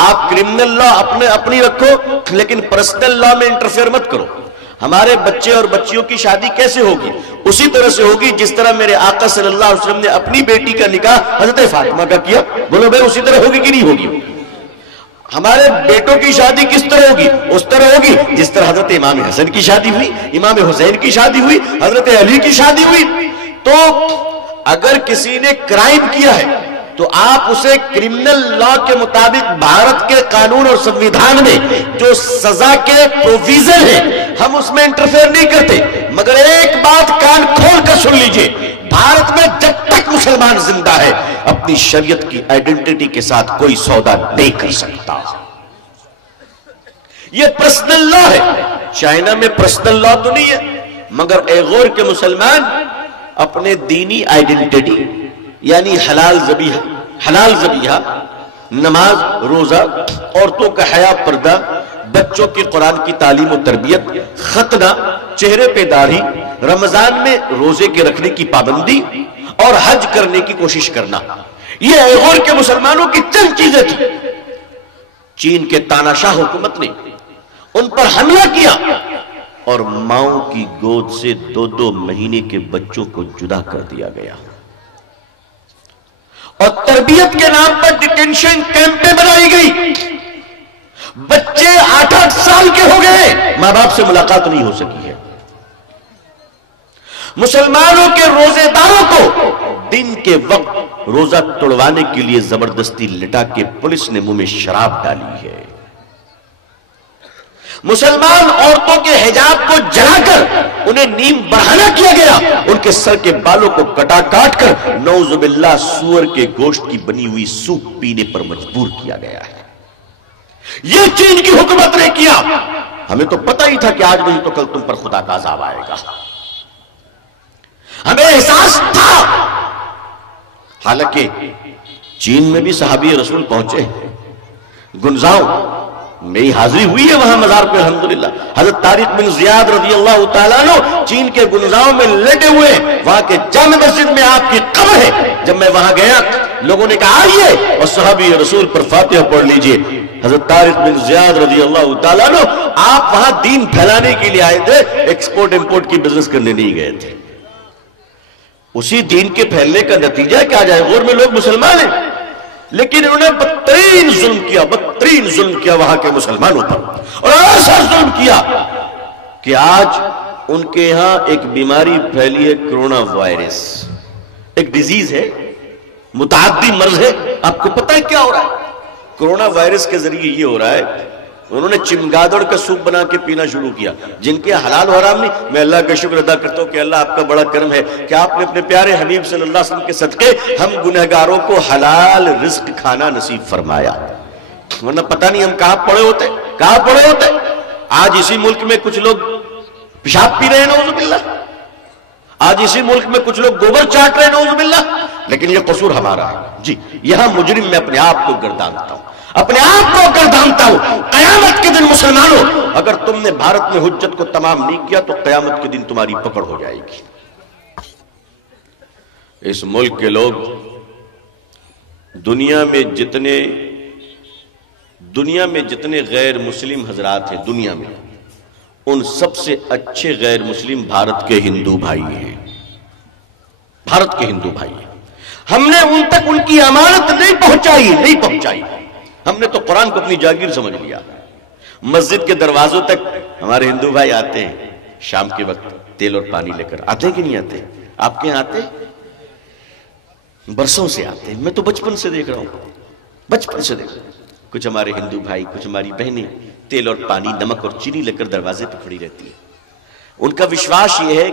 آپ کرمنل لا اپنی رکھو لیکن پرسنل لا میں انٹرفیئر مت کرو. ہمارے بچے اور بچیوں کی شادی کیسے ہوگی؟ اسی طرح سے ہوگی جس طرح میرے آقا صلی اللہ علیہ وسلم نے اپنی بیٹی کا نکاح حضرت فاطمہ کا کیا. بولو بھائی اسی طرح ہوگی کہ نہیں ہوگی؟ ہمارے بیٹوں کی شادی کس طرح ہوگی؟ اس طرح ہوگی جس طرح حضرت امام حسن کی شادی ہوئی، امام حسین کی شادی ہوئی، حضرت علی کی شادی ہوئی. تو اگر کسی نے کرائم کیا ہے تو آپ اسے کرمنل لا کے مطابق بھارت کے قانون اور سنویدھان میں جو سزا کے پروویژن ہیں ہم اس میں انٹرفیئر نہیں کرتے. مگر ایک بات کان کھول کر سن لیجئے، بھارت میں جب تک مسلمان زندہ ہے اپنی شریعت کی آئیڈینٹی کے ساتھ کوئی سودا نہیں کر سکتا. یہ پرسنل لا ہے. چائنا میں پرسنل لا تو نہیں ہے، مگر ایغور کے مسلمان اپنے دینی آئیڈینٹی یعنی حلال ذبیحہ، نماز، روزہ، عورتوں کا حیا پردہ، بچوں کی قرآن کی تعلیم و تربیت، ختنہ، چہرے پہ داڑھی، رمضان میں روزے کے رکھنے کی پابندی اور حج کرنے کی کوشش کرنا، یہ ایغور کے مسلمانوں کی چند چیزیں تھیں. چین کے تاناشاہ حکومت نے ان پر حملہ کیا اور ماؤں کی گود سے 2 مہینے کے بچوں کو جدا کر دیا گیا اور تربیت کے نام پر ڈیٹینشن کیمپیں بنائی گئی. بچے 8-8 سال کے ہو گئے، ماں باپ سے ملاقات نہیں ہو سکی ہے. مسلمانوں کے روزے داروں کو دن کے وقت روزہ توڑوانے کے لیے زبردستی لٹا کے پولیس نے منہ میں شراب ڈالی ہے. مسلمان عورتوں کے حجاب کو جلا کر انہیں نیم بڑھانا کیا گیا، ان کے سر کے بالوں کو کاٹ کر نعوذ باللہ سور کے گوشت کی بنی ہوئی سوپ پینے پر مجبور کیا گیا ہے. یہ چین کی حکومت نے کیا. ہمیں تو پتہ ہی تھا کہ آج نہیں تو کل تم پر خدا کا عذاب آئے گا. ہمیں احساس تھا. حالانکہ چین میں بھی صحابی رسول پہنچے. گنزاؤ میری حاضری ہوئی ہے وہاں مزار پہ الحمدللہ. حضرت طارق بن زیاد رضی اللہ تعالیٰ عنہ چین کے گنزاؤ میں لیٹے ہوئے، وہاں کے جامع مسجد میں آپ کی قبر ہے. جب میں وہاں گیا لوگوں نے کہا آئیے اور صحابی رسول پر فاتحہ پڑھ لیجئے. حضرت طارق بن زیاد رضی اللہ تعالیٰ عنہ آپ وہاں دین پھیلانے کے لیے آئے تھے، ایکسپورٹ امپورٹ کی بزنس کرنے نہیں گئے تھے. اسی دین کے پھیلنے کا نتیجہ ہے کہ آج ایغور میں لوگ مسلمان ہیں، لیکن انہوں نے بدترین ظلم کیا وہاں کے مسلمانوں پر. اور ایسا ظلم کیا کہ آج ان کے یہاں ایک بیماری پھیلی ہے، کرونا وائرس. ایک ڈیزیز ہے، متعدی مرض ہے. آپ کو پتہ ہے کیا ہو رہا ہے؟ کرونا وائرس کے ذریعے یہ ہو رہا ہے، انہوں نے چمگادڑ کا سوپ بنا کے پینا شروع کیا. جن کے حلال و حرام نہیں، میں اللہ کا شکر ادا کرتا ہوں کہ اللہ آپ کا بڑا کرم ہے کہ آپ نے اپنے پیارے حبیب صلی اللہ علیہ وسلم کے صدقے ہم گنہگاروں کو حلال رزق کھانا نصیب فرمایا. ورنہ پتہ نہیں ہم کہاں پڑے ہوتے. آج اسی ملک میں کچھ لوگ پیشاب پی رہے ہیں نعوذ باللہ. آج اسی ملک میں کچھ لوگ گوبر چاٹ رہے ہیں نعوذ باللہ. لیکن یہ قصور ہمارا ہے. جی یہاں مجرم میں اپنے آپ کو گردانتا ہوں. قیامت کے دن مسلمانوں اگر تم نے بھارت میں حجت کو تمام نہیں کیا تو قیامت کے دن تمہاری پکڑ ہو جائے گی. اس ملک کے لوگ دنیا میں جتنے غیر مسلم حضرات ہیں دنیا میں، ان سب سے اچھے غیر مسلم بھارت کے ہندو بھائی ہیں. بھارت کے ہندو بھائی ہیں. ہم نے ان تک ان کی امانت نہیں پہنچائی. ہم نے تو قرآن کو اپنی جاگیر سمجھ لیا. مسجد کے دروازوں تک ہمارے ہندو بھائی آتے ہیں شام کے وقت تیل اور پانی لے کر. آتے ہیں کہ نہیں آتے؟ آپ کے یہاں آتے ہیں؟ برسوں سے آتے ہیں. میں تو بچپن سے دیکھ رہا ہوں. کچھ ہمارے ہندو بھائی، کچھ ہماری بہنیں تیل اور پانی، نمک اور چینی لے کر دروازے پہ کھڑی رہتی ہیں. ان کا وشواس یہ ہے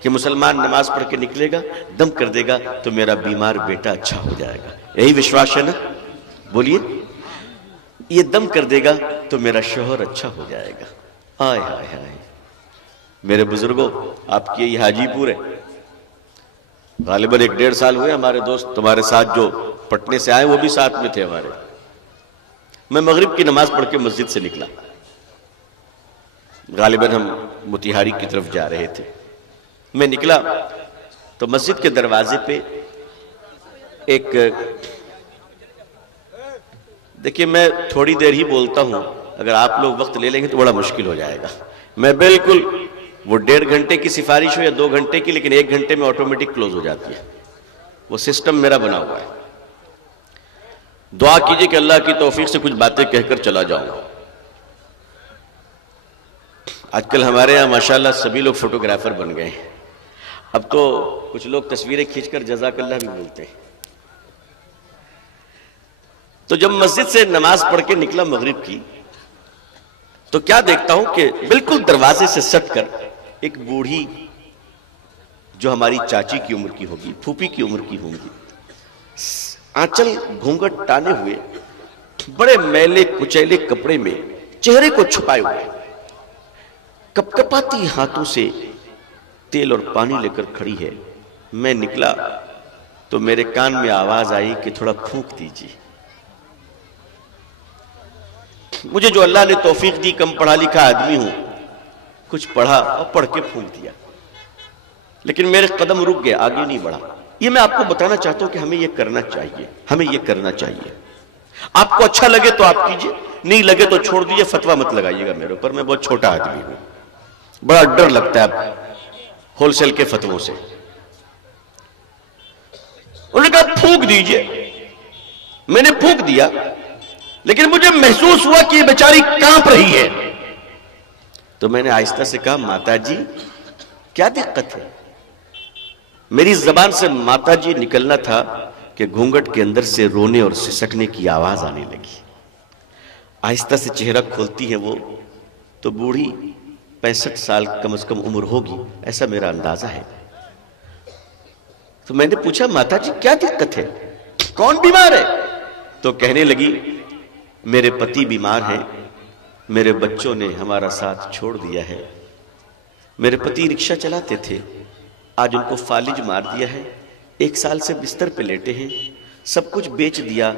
کہ مسلمان نماز پڑھ کے نکلے گا، دم کر دے گا تو میرا بیمار بیٹا اچھا ہو جائے گا. یہی وشواس ہے نا؟ بولیے. یہ دم کر دے گا تو میرا شوہر اچھا ہو جائے گا. آئے ہائے ہائے. میرے بزرگوں، آپ کی یہ حاجی پور ہے. غالباً 1-1.5 سال ہوئے ہمارے دوست تمہارے ساتھ جو پٹنے سے آئے وہ بھی ساتھ میں تھے ہمارے. میں مغرب کی نماز پڑھ کے مسجد سے نکلا. غالباً ہم موتیہاری کی طرف جا رہے تھے. میں نکلا تو مسجد کے دروازے پہ ایک دیکھیے میں تھوڑی دیر ہی بولتا ہوں، اگر آپ لوگ وقت لے لیں گے تو بڑا مشکل ہو جائے گا. میں بالکل وہ 1.5 گھنٹے کی سفارش ہو یا 2 گھنٹے کی، لیکن 1 گھنٹے میں آٹومیٹک کلوز ہو جاتی ہے. وہ سسٹم میرا بنا ہوا ہے. دعا کیجئے کہ اللہ کی توفیق سے کچھ باتیں کہہ کر چلا جاؤں. آج کل ہمارے یہاں ماشاءاللہ سبھی لوگ فوٹوگرافر بن گئے ہیں. اب تو کچھ لوگ تصویریں کھینچ کر جزاک اللہ بھی بولتے ہیں. تو جب مسجد سے نماز پڑھ کے نکلا مغرب کی، تو کیا دیکھتا ہوں کہ بالکل دروازے سے سٹ کر ایک بوڑھی جو ہماری چاچی کی عمر کی ہوگی، پھوپھی کی عمر کی ہوگی، آنچل گھونگھٹ ٹانے ہوئے، بڑے میلے کچیلے کپڑے میں چہرے کو چھپائے ہوئے، کپکپاتی ہاتھوں سے تیل اور پانی لے کر کھڑی ہے. میں نکلا تو میرے کان میں آواز آئی کہ تھوڑا پھونک دیجیے. مجھے جو اللہ نے توفیق دی، کم پڑھا لکھا آدمی ہوں، کچھ پڑھا اور پڑھ کے پھونک دیا. لیکن میرے قدم رک گئے، آگے نہیں بڑھا. یہ میں آپ کو بتانا چاہتا ہوں کہ ہمیں یہ کرنا چاہیے، ہمیں یہ کرنا چاہیے. آپ کو اچھا لگے تو آپ کیجئے، نہیں لگے تو چھوڑ دیجئے. فتویٰ مت لگائیے گا میرے اوپر، میں بہت چھوٹا آدمی ہوں، بڑا ڈر لگتا ہے ہول سیل کے فتووں سے. انہوں نے کہا پھونک دیجئے. میں نے پھونک دیا، لیکن مجھے محسوس ہوا کہ یہ بیچاری کانپ رہی ہے. تو میں نے آہستہ سے کہا ماتا جی کیا دقت ہے؟ میری زبان سے ماتا جی نکلنا تھا کہ گھونگھٹ کے اندر سے رونے اور سسکنے کی آواز آنے لگی. آہستہ سے چہرہ کھولتی ہے وہ، تو بوڑھی 65 سال کم از کم عمر ہوگی، ایسا میرا اندازہ ہے. تو میں نے پوچھا ماتا جی کیا دقت ہے، کون بیمار ہے؟ تو کہنے لگی میرے پتی بیمار ہیں، میرے بچوں نے ہمارا ساتھ چھوڑ دیا ہے. میرے پتی رکشہ چلاتے تھے، آج ان کو فالج مار دیا ہے، 1 سال سے بستر پہ لیٹے ہیں. سب کچھ بیچ دیا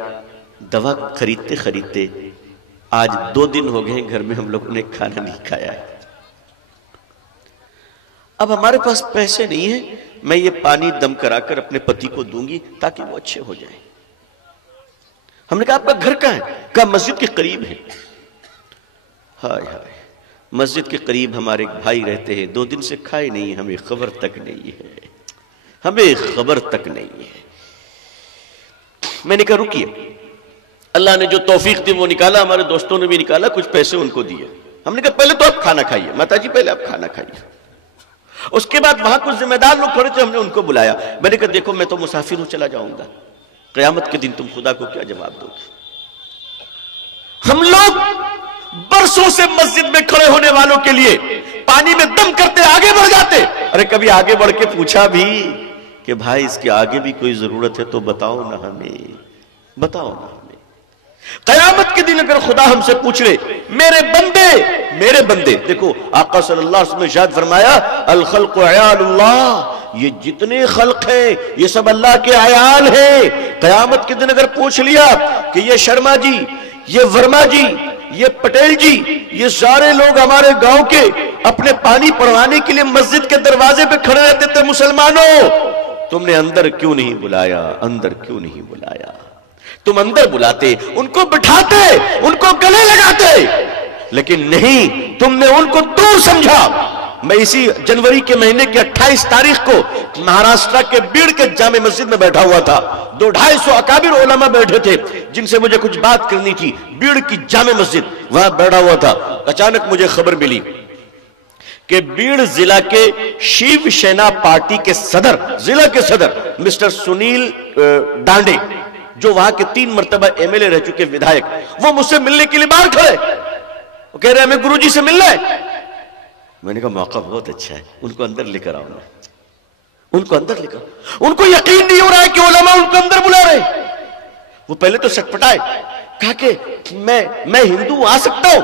دوا خریدتے خریدتے. آج 2 دن ہو گئے گھر میں ہم لوگوں نے کھانا نہیں کھایا ہے. اب ہمارے پاس پیسے نہیں ہیں، میں یہ پانی دم کرا کر اپنے پتی کو دوں گی تاکہ وہ اچھے ہو جائیں. ہم نے کہا آپ کا گھر کہاں ہے؟ کہا مسجد کے قریب ہے. ہائے ہائے، مسجد کے قریب ہمارے بھائی رہتے ہیں، 2 دن سے کھائے نہیں، ہمیں خبر تک نہیں ہے، ہمیں خبر تک نہیں ہے. میں نے کہا رکیے، اللہ نے جو توفیق دی وہ نکالا، ہمارے دوستوں نے بھی نکالا، کچھ پیسے ان کو دیے. ہم نے کہا پہلے تو آپ کھانا کھائیے ماتا جی، پہلے آپ کھانا کھائیے. اس کے بعد وہاں کچھ ذمہ دار لوگ کھڑے تھے، ہم نے ان کو بلایا. میں نے کہا دیکھو میں تو مسافر ہوں، چلا جاؤں گا، قیامت کے دن تم خدا کو کیا جواب دو گے؟ ہم لوگ برسوں سے مسجد میں کھڑے ہونے والوں کے لیے پانی میں دم کرتے آگے بڑھ جاتے. ارے کبھی آگے بڑھ کے پوچھا بھی کہ بھائی اس کے آگے بھی کوئی ضرورت ہے تو بتاؤ نہ ہمیں، بتاؤ نہ ہمیں. قیامت کے دن اگر خدا ہم سے پوچھ لے میرے بندے، دیکھو آقا صلی اللہ علیہ وسلم نے ارشاد فرمایا الخلق عیال اللہ، یہ جتنے خلق ہیں یہ سب اللہ کے عیال ہیں. قیامت کے دن اگر پوچھ لیا کہ یہ شرما جی، یہ ورما جی، یہ پٹیل جی، یہ سارے لوگ ہمارے گاؤں کے اپنے پانی پڑھوانے کے لیے مسجد کے دروازے پہ کھڑے رہتے تھے، مسلمانوں تم نے اندر کیوں نہیں بلایا؟ اندر کیوں نہیں بلایا؟ تم اندر بلاتے، ان کو بٹھاتے، ان کو گلے لگاتے، لیکن نہیں، تم نے ان کو دور سمجھا. میں اسی جنوری کے مہینے کی 28 تاریخ کو مہاراشٹرا کے بیڑ کے جامع مسجد میں بیٹھا ہوا تھا. 200-250 اکابر علماء بیٹھے تھے جن سے مجھے کچھ بات کرنی تھی. بیڑ کی جامع مسجد، وہاں بیٹھا ہوا تھا. اچانک مجھے خبر ملی کہ بیڑ ضلع کے شیو سینا پارٹی کے صدر، ضلع کے صدر مسٹر سنیل ڈانڈے، جو وہاں کے 3 مرتبہ ایم ایل اے رہ چکے ودھائک، وہ مجھ سے ملنے کے لیے باہر کھڑے. وہ کہہ رہے ہمیں گرو جی سے ملنا ہے. میں نے کہا موقع بہت اچھا ہے، ان کو اندر لے کر آؤں گا، ان کو اندر لے کر. ان کو یقین نہیں ہو رہا ہے کہ علماء ان کو اندر بلا رہے. وہ پہلے تو سٹپٹائے، کہا کہ میں ہندو آ سکتا ہوں.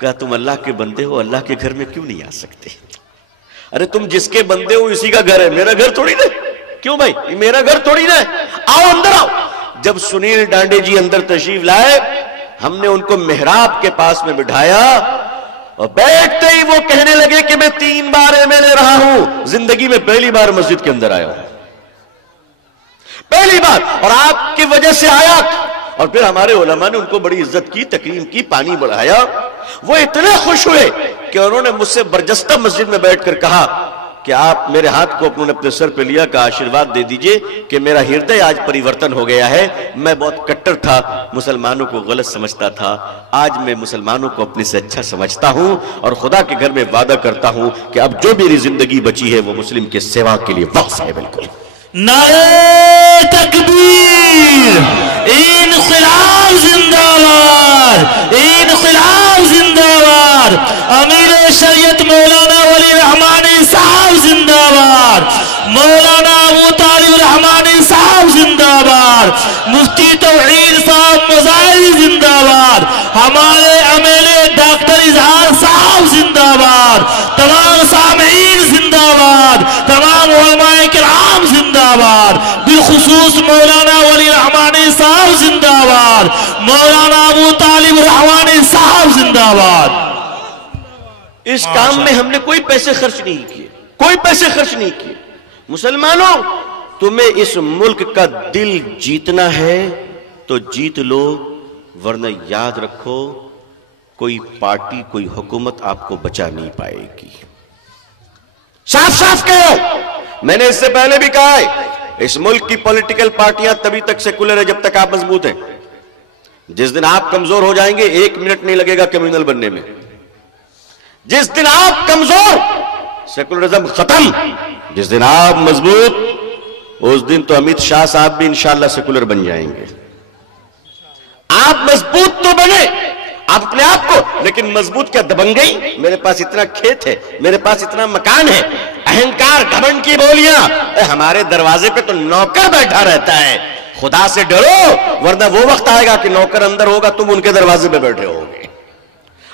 کہا تم اللہ کے بندے ہو، اللہ کے گھر میں کیوں نہیں آ سکتے؟ ارے تم جس کے بندے ہو اسی کا گھر ہے، میرا گھر تھوڑی نا. کیوں بھائی، یہ میرا گھر تھوڑی نا ہے، آؤ اندر آؤ. جب سنیل ڈانڈے جی اندر تشریف لائے، ہم نے ان کو محراب کے پاس میں بٹھایا اور بیٹھتے ہی وہ کہنے لگے کہ میں 3 بار ایم ایل اے رہا ہوں، زندگی میں پہلی بار مسجد کے اندر آیا ہوں، پہلی بار، اور آپ کی وجہ سے آیا اور پھر ہمارے علماء نے ان کو بڑی عزت کی، تکریم کی، پانی بڑھایا. وہ اتنے خوش ہوئے کہ انہوں نے مجھ سے برجستہ مسجد میں بیٹھ کر کہا کہ آپ میرے ہاتھ کو انہوں نے اپنے سر پہ لیا، کہا آشیرواد دے دیجئے کہ میرا ہردے آج پریورتن ہو گیا ہے. میں بہت کٹر تھا، مسلمانوں کو غلط سمجھتا تھا، آج میں مسلمانوں کو اپنے سے اچھا سمجھتا ہوں اور خدا کے گھر میں وعدہ کرتا ہوں کہ اب جو میری زندگی بچی ہے وہ مسلم کے سوا کے لیے وقف ہے. بالکل. نعرہ تکبیر، انقلاب زندہ باد، انقلاب زندہ باد، امیر شریعت مولانا ولی رحمانی صاحب زندہ باد، مولانا ابو طالب رحمانی صاحب زندہ باد، مفتی توحید صاحب مزاری زندہ باد، ہمارے امیل ڈاکٹر اظہار صاحب زندہ باد، تمام سامعین زندہ باد، تمام علماء کرام زندہ باد، بالخصوص مولانا ولی رحمانی صاحب زندہ باد، مولانا ابو طالب رحمانی صاحب زندہ باد. اس کام میں ہم نے کوئی پیسے خرچ نہیں کیے، کوئی پیسے خرچ نہیں کیے. مسلمانوں، تمہیں اس ملک کا دل جیتنا ہے تو جیت لو، ورنہ یاد رکھو کوئی پارٹی، کوئی حکومت آپ کو بچا نہیں پائے گی. صاف صاف کہو. میں نے اس سے پہلے بھی کہا ہے، اس ملک کی پولیٹیکل پارٹیاں تبھی تک سیکولر ہے جب تک آپ مضبوط ہیں. جس دن آپ کمزور ہو جائیں گے 1 منٹ نہیں لگے گا کمیونل بننے میں. جس دن آپ کمزور، سیکولرزم ختم. جس دن آپ مضبوط، اس دن تو امیت شاہ صاحب بھی انشاءاللہ سیکولر بن جائیں گے. آپ مضبوط تو بنے آپ اپنے آپ کو، لیکن مضبوط کیا دبنگئی؟ میرے پاس اتنا کھیت ہے، میرے پاس اتنا مکان ہے، اہنکار گھمنڈ کی بولیاں. ہمارے دروازے پہ تو نوکر بیٹھا رہتا ہے. خدا سے ڈرو، ورنہ وہ وقت آئے گا کہ نوکر اندر ہوگا، تم ان کے دروازے پہ بیٹھے ہوگے.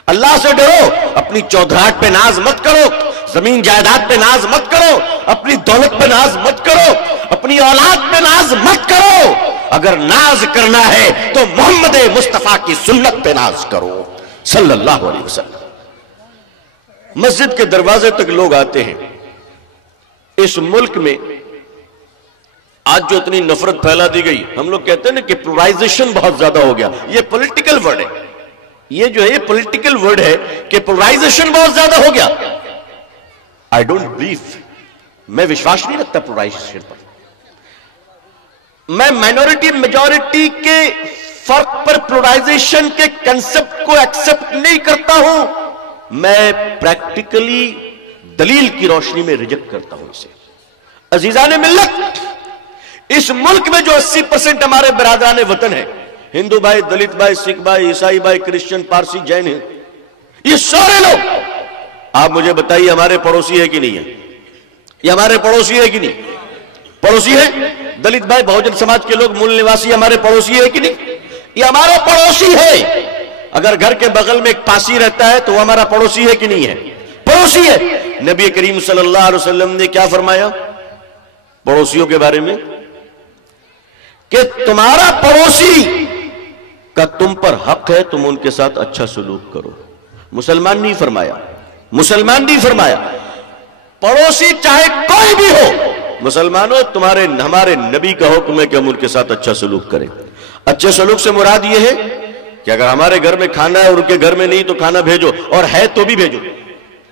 اللہ سے ڈرو، اپنی چودھراہٹ پہ ناز مت کرو، زمین جائیداد پہ ناز مت کرو، اپنی دولت پہ ناز مت کرو، اپنی اولاد پہ ناز مت کرو. اگر ناز کرنا ہے تو محمد مصطفیٰ کی سنت پہ ناز کرو صلی اللہ علیہ وسلم. مسجد کے دروازے تک لوگ آتے ہیں. اس ملک میں آج جو اتنی نفرت پھیلا دی گئی، ہم لوگ کہتے ہیں نا کہ پولرائزیشن بہت زیادہ ہو گیا. یہ پولیٹیکل ورڈ ہے، یہ جو ہے یہ پولیٹیکل ورڈ ہے کہ پولرائزیشن بہت زیادہ ہو گیا. آئی ڈونٹ بلیو، میں وشواس نہیں رکھتا پولرائزیشن پر. میں مائنورٹی میجورٹی کے فرق پر پولرائزیشن کے کنسپٹ کو ایکسپٹ نہیں کرتا ہوں. میں پریکٹیکلی دلیل کی روشنی میں ریجیکٹ کرتا ہوں اسے. عزیزان ملت، اس ملک میں جو 80% ہمارے برادران وطن ہیں، ہندو بھائی، دلت بھائی، سکھ بھائی، عیسائی بھائی، کرسچن، پارسی، جین ہیں، یہ سارے لوگ، آپ مجھے بتائیے ہمارے پڑوسی ہے کہ نہیں ہے؟ یہ ہمارے پڑوسی ہے کہ نہیں؟ پڑوسی ہے. دلت بھائی، بہوجن سماج کے لوگ، مول نواسی ہمارے پڑوسی ہے کہ نہیں؟ یہ ہمارا پڑوسی ہے. اگر گھر کے بغل میں ایک پاسی رہتا ہے تو وہ ہمارا پڑوسی ہے کہ نہیں ہے؟ پڑوسی ہے. نبی کریم صلی اللہ علیہ وسلم نے کیا فرمایا پڑوسیوں کے بارے میں؟ کہ تمہارا پڑوسی کا تم پر حق ہے، تم ان کے ساتھ اچھا سلوک کرو. مسلمان نہیں فرمایا، مسلمان نہیں فرمایا. پڑوسی چاہے کوئی بھی ہو، مسلمانوں ہمارے نبی کا حکم ہے کہ ہم ان کے ساتھ اچھا سلوک کریں. اچھے سلوک سے مراد یہ ہے کہ اگر ہمارے گھر میں کھانا ہے اور ان کے گھر میں نہیں تو کھانا بھیجو، اور ہے تو بھی بھیجو،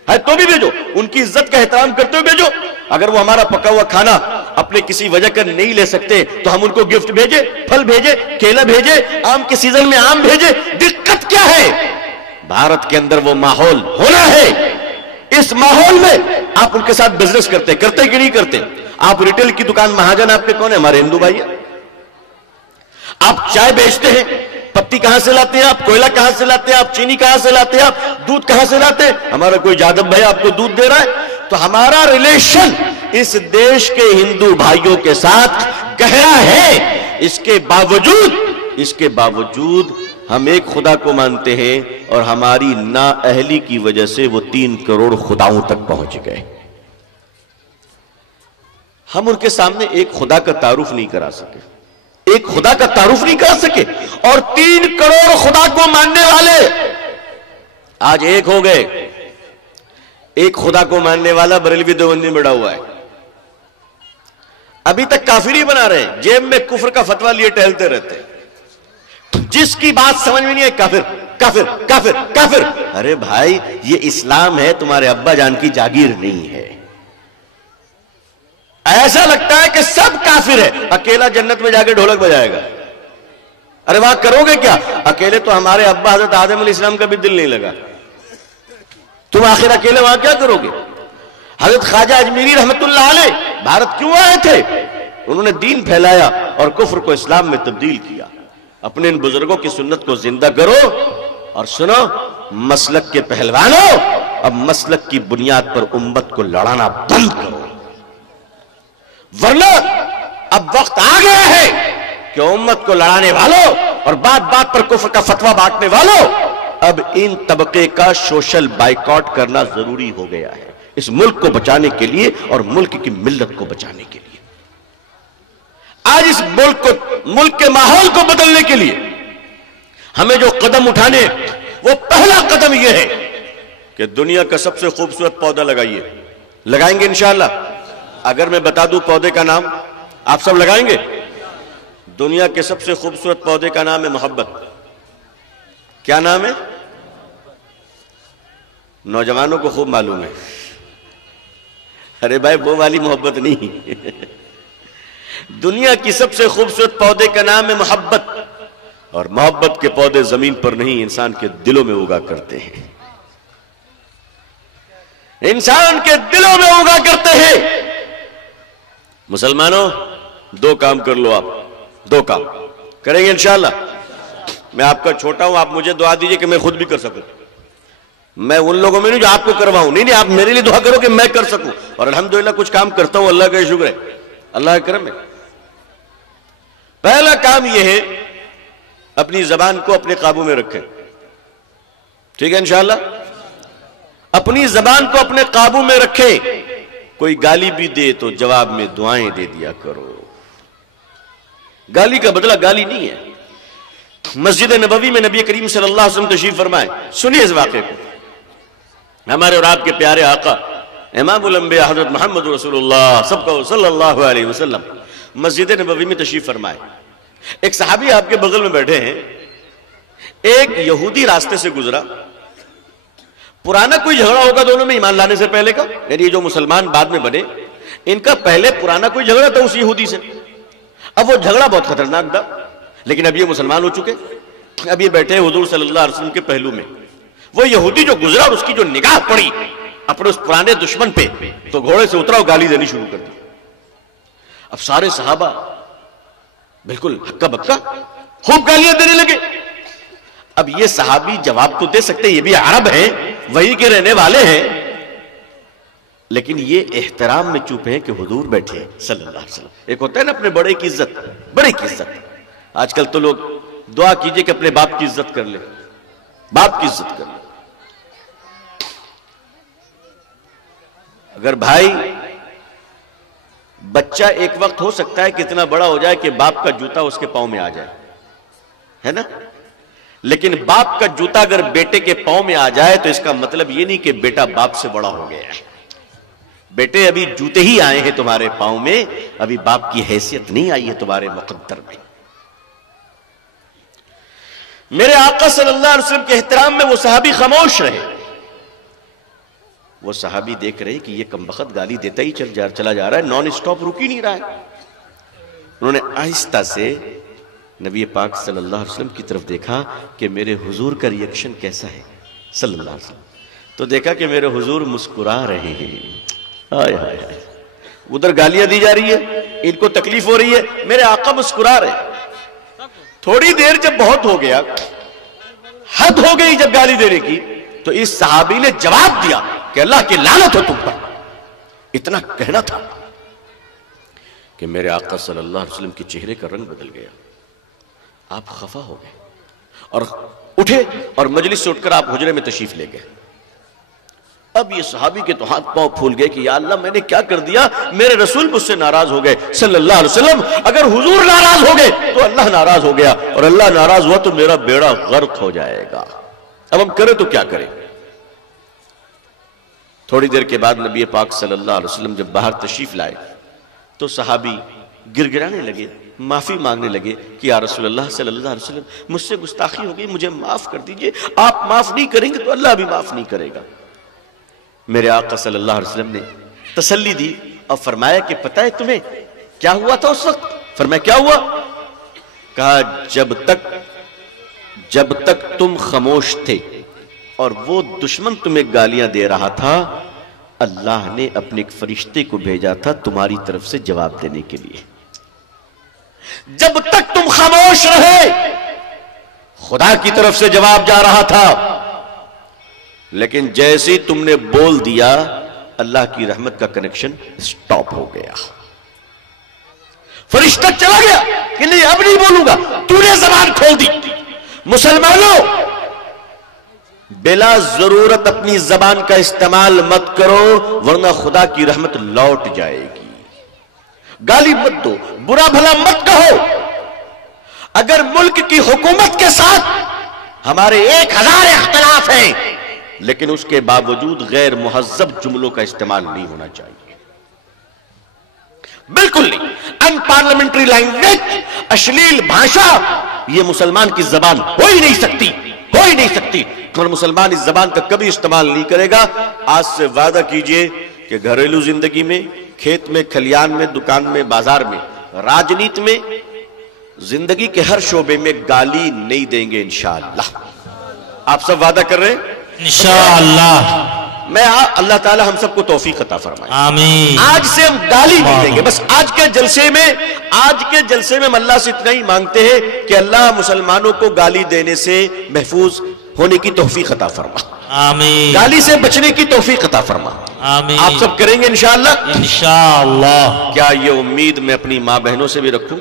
ہے تو بھی بھیجو، ان کی عزت کا احترام کرتے ہوئے بھیجو. اگر وہ ہمارا پکا ہوا کھانا اپنے کسی وجہ کر نہیں لے سکتے تو ہم ان کو گفٹ بھیجے، پھل بھیجے، کیلا بھیجے، آم کے سیزن میں آم بھیجے. دقت کیا ہے؟ بھارت کے اندر وہ ماحول ہونا ہے. اس ماحول میں آپ ان کے ساتھ بزنس کرتے کہ نہیں کرتے؟ آپ ریٹیل کی دکان مہاجن آپ کے کون ہیں؟ ہمارے ہندو بھائی ہیں. آپ چائے بیچتے ہیں، پتی کہاں سے لاتے ہیں؟ آپ کوئلہ کہاں سے لاتے ہیں؟ آپ چینی کہاں سے لاتے ہیں؟ آپ دودھ کہاں سے لاتے ہیں؟ ہمارا کوئی جادو بھائی آپ کو دودھ دے رہا ہے. تو ہمارا ریلیشن اس دیش کے ہندو بھائیوں کے ساتھ گہرا ہے. اس کے باوجود ہم ایک خدا کو مانتے ہیں اور ہماری نااہلی کی وجہ سے وہ 3 کروڑ خداؤں تک پہنچ گئے. ہم ان کے سامنے ایک خدا کا تعارف نہیں کرا سکے، ایک خدا کا تعارف نہیں کرا سکے. اور 3 کروڑ خدا کو ماننے والے آج ایک ہو گئے. ایک خدا کو ماننے والا بریلوی دیوبندی میں بڑا ہوا ہے. ابھی تک کافر ہی بنا رہے ہیں، جیب میں کفر کا فتویٰ لیے ٹہلتے رہتے ہیں. جس کی بات سمجھ میں نہیں ہے کافر کافر کافر کافر. ارے بھائی یہ اسلام ہے, تمہارے ابا جان کی جاگیر نہیں ہے. ایسا لگتا ہے کہ سب کافر ہے, اکیلا جنت میں جا کے ڈھولک بجائے گا. ارے وہاں کرو گے کیا؟ اکیلے تو ہمارے ابا حضرت آدم علیہ السلام کا بھی دل نہیں لگا, تم آخر اکیلے وہاں کیا کرو گے؟ حضرت خواجہ اجمیری رحمت اللہ علیہ بھارت کیوں آئے تھے؟ انہوں نے دین پھیلایا اور کفر کو اسلام میں تبدیل کیا. اپنے ان بزرگوں کی سنت کو زندہ کرو اور سنو مسلک کے پہلوانوں, اب مسلک کی بنیاد پر امت کو لڑانا بند کرو, ورنہ اب وقت آ گیا ہے کہ امت کو لڑانے والوں اور بات بات پر کفر کا فتویٰ بانٹنے والوں, اب ان طبقے کا سوشل بائیکاٹ کرنا ضروری ہو گیا ہے, اس ملک کو بچانے کے لیے اور ملک کی ملت کو بچانے کے لیے. آج اس ملک کے ماحول کو بدلنے کے لیے ہمیں جو قدم اٹھانے, وہ پہلا قدم یہ ہے کہ دنیا کا سب سے خوبصورت پودا لگائیے. لگائیں گے انشاءاللہ؟ اگر میں بتا دوں پودے کا نام, آپ سب لگائیں گے؟ دنیا کے سب سے خوبصورت پودے کا نام ہے محبت. کیا نام ہے؟ نوجوانوں کو خوب معلوم ہے. ارے بھائی وہ والی محبت نہیں. دنیا کی سب سے خوبصورت پودے کا نام ہے محبت, اور محبت کے پودے زمین پر نہیں انسان کے دلوں میں اگا کرتے ہیں. انسان کے دلوں میں اگا کرتے ہیں. مسلمانوں دو کام کر لو, آپ دو کام کریں گے انشاءاللہ. میں آپ کا چھوٹا ہوں, آپ مجھے دعا دیجئے کہ میں خود بھی کر سکوں. میں ان لوگوں میں نہیں جو آپ کو کرواؤں, نہیں آپ میرے لیے دعا کرو کہ میں کر سکوں, اور الحمدللہ کچھ کام کرتا ہوں, اللہ کا شکر ہے, اللہ کا کرم ہے. پہلا کام یہ ہے اپنی زبان کو اپنے قابو میں رکھیں. ٹھیک ہے انشاءاللہ؟ اپنی زبان کو اپنے قابو میں رکھیں. کوئی گالی بھی دے تو جواب میں دعائیں دے دیا کرو. گالی کا بدلہ گالی نہیں ہے. مسجد نبوی میں نبی کریم صلی اللہ علیہ وسلم تشریف فرمائے. سنیے اس واقعے کو. ہمارے اور آپ کے پیارے آقا امام الانبیاء حضرت محمد رسول اللہ سب کو صلی اللہ علیہ وسلم مسجد نبوی میں تشریف فرمائے. ایک صحابی آپ کے بغل میں بیٹھے ہیں. ایک یہودی راستے سے گزرا. پرانا کوئی جھگڑا ہوگا دونوں میں ایمان لانے سے پہلے کا, یعنی جو مسلمان بعد میں بنے, ان کا پہلے پرانا کوئی جھگڑا تھا اس یہودی سے. اب وہ جھگڑا بہت خطرناک تھا, لیکن اب یہ مسلمان ہو چکے. اب یہ بیٹھے حضور صلی اللہ علیہ وسلم کے پہلو میں. وہ یہودی جو گزرا اور اس کی جو نگاہ پڑی اپنے اس پرانے دشمن پہ, تو گھوڑے سے اترا اور گالی دینی شروع کر دی. اب سارے صحابہ بالکل ہکا بکا خوب گالیاں دینے لگے. اب یہ صحابی جواب تو دے سکتے, یہ بھی عرب ہیں, وہی کے رہنے والے ہیں, لیکن یہ احترام میں چپ ہیں کہ حضور بیٹھے ہیں صلی اللہ علیہ وسلم. ایک ہوتا ہے نا اپنے بڑے کی عزت, بڑے کی عزت. آج کل تو لوگ دعا کیجئے کہ اپنے باپ کی عزت کر لے, باپ کی عزت کر لے. اگر بھائی بچہ ایک وقت ہو سکتا ہے کہ اتنا بڑا ہو جائے کہ باپ کا جوتا اس کے پاؤں میں آ جائے, ہے نا, لیکن باپ کا جوتا اگر بیٹے کے پاؤں میں آ جائے تو اس کا مطلب یہ نہیں کہ بیٹا باپ سے بڑا ہو گیا ہے. بیٹے ابھی جوتے ہی آئے ہیں تمہارے پاؤں میں, ابھی باپ کی حیثیت نہیں آئی ہے تمہارے مقدر میں. میرے آقا صلی اللہ علیہ وسلم کے احترام میں وہ صحابی خاموش رہے. وہ صحابی دیکھ رہے کہ یہ کمبخت گالی دیتا ہی چلا جا رہا ہے, نان اسٹاپ رک ہی نہیں رہا ہے. انہوں نے آہستہ سے نبی پاک صلی اللہ علیہ وسلم کی طرف دیکھا کہ میرے حضور کا ریئیکشن کیسا ہے صلی اللہ علیہ وسلم. تو دیکھا کہ میرے حضور مسکرا رہے ہیں. آئے آئے آئے, ادھر گالیاں دی جا رہی ہے, ان کو تکلیف ہو رہی ہے, میرے آقا مسکرا رہے. تھوڑی دیر جب بہت ہو گیا, حد ہو گئی جب گالی دینے کی, تو اس صحابی نے جواب دیا کہ اللہ کی لعنت ہو تم پر. اتنا کہنا تھا کہ میرے آقا صلی اللہ علیہ وسلم کے چہرے کا رنگ بدل گیا. آپ خفا ہو گئے اور اٹھے اور مجلس سے اٹھ کر آپ حجرے میں تشریف لے گئے. اب یہ صحابی کے تو ہاتھ پاؤں پھول گئے کہ یا اللہ میں نے کیا کر دیا, میرے رسول مجھ سے ناراض ہو گئے صلی اللہ علیہ وسلم. اگر حضور ناراض ہو گئے تو اللہ ناراض ہو گیا, اور اللہ ناراض ہوا تو میرا بیڑا غرق ہو جائے گا. اب ہم کریں تو کیا کریں. تھوڑی دیر کے بعد نبی پاک صلی اللہ علیہ وسلم جب باہر تشریف لائے تو صحابی گر گرانے لگے. معافی مانگنے لگے کہ یا رسول اللہ صلی اللہ علیہ وسلم مجھ سے گستاخی ہو گئی، مجھے معاف کر دیجئے، آپ معاف نہیں کریں گے تو اللہ بھی معاف نہیں کرے گا۔ میرے آقا صلی اللہ علیہ وسلم نے تسلی دی اور فرمایا کہ پتہ ہے تمہیں کیا ہوا تھا اس وقت؟ فرمایا کیا ہوا؟ کہا جب تک تم خاموش تھے اور وہ دشمن تمہیں گالیاں دے رہا تھا، اللہ نے اپنے ایک فرشتے کو بھیجا تھا تمہاری طرف سے جواب دینے کے لیے۔ جب تک تم خاموش رہے خدا کی طرف سے جواب جا رہا تھا، لیکن جیسے ہی تم نے بول دیا اللہ کی رحمت کا کنیکشن سٹاپ ہو گیا، فرشتہ چلا گیا کہ نہیں اب نہیں بولوں گا، تو نے زبان کھول دی۔ مسلمانوں بلا ضرورت اپنی زبان کا استعمال مت کرو ورنہ خدا کی رحمت لوٹ جائے گی۔ گالی مت دو، برا بھلا مت کہو۔ اگر ملک کی حکومت کے ساتھ ہمارے 1000 اختلاف ہیں لیکن اس کے باوجود غیر مہذب جملوں کا استعمال نہیں ہونا چاہیے، بالکل نہیں۔ ان پارلیمنٹری لینگویج، اشلیل بھاشا، یہ مسلمان کی زبان ہو ہی نہیں سکتی، ہو ہی نہیں سکتی۔ اور مسلمان اس زبان کا کبھی استعمال نہیں کرے گا۔ آج سے وعدہ کیجئے کہ گھریلو زندگی میں، کھیت میں، کھلیان میں، دکان میں، بازار میں، راجنیت میں، زندگی کے ہر شعبے میں گالی نہیں دیں گے انشاءاللہ۔ آپ سب وعدہ کر رہے ہیں انشاءاللہ؟ میں اللہ تعالی ہم سب کو توفیق عطا فرمائے۔ آمین۔ آج سے ہم گالی نہیں دیں گے۔ بس آج کے جلسے میں ہم اللہ سے اتنا ہی مانگتے ہیں کہ اللہ مسلمانوں کو گالی دینے سے محفوظ ہونے کی توفیق عطا فرما، آمین۔ گالی سے بچنے کی توفیق عطا فرما۔ آمین۔ آپ سب کریں گے انشاءاللہ؟ انشاءاللہ۔ کیا یہ امید میں اپنی ماں بہنوں سے بھی رکھوں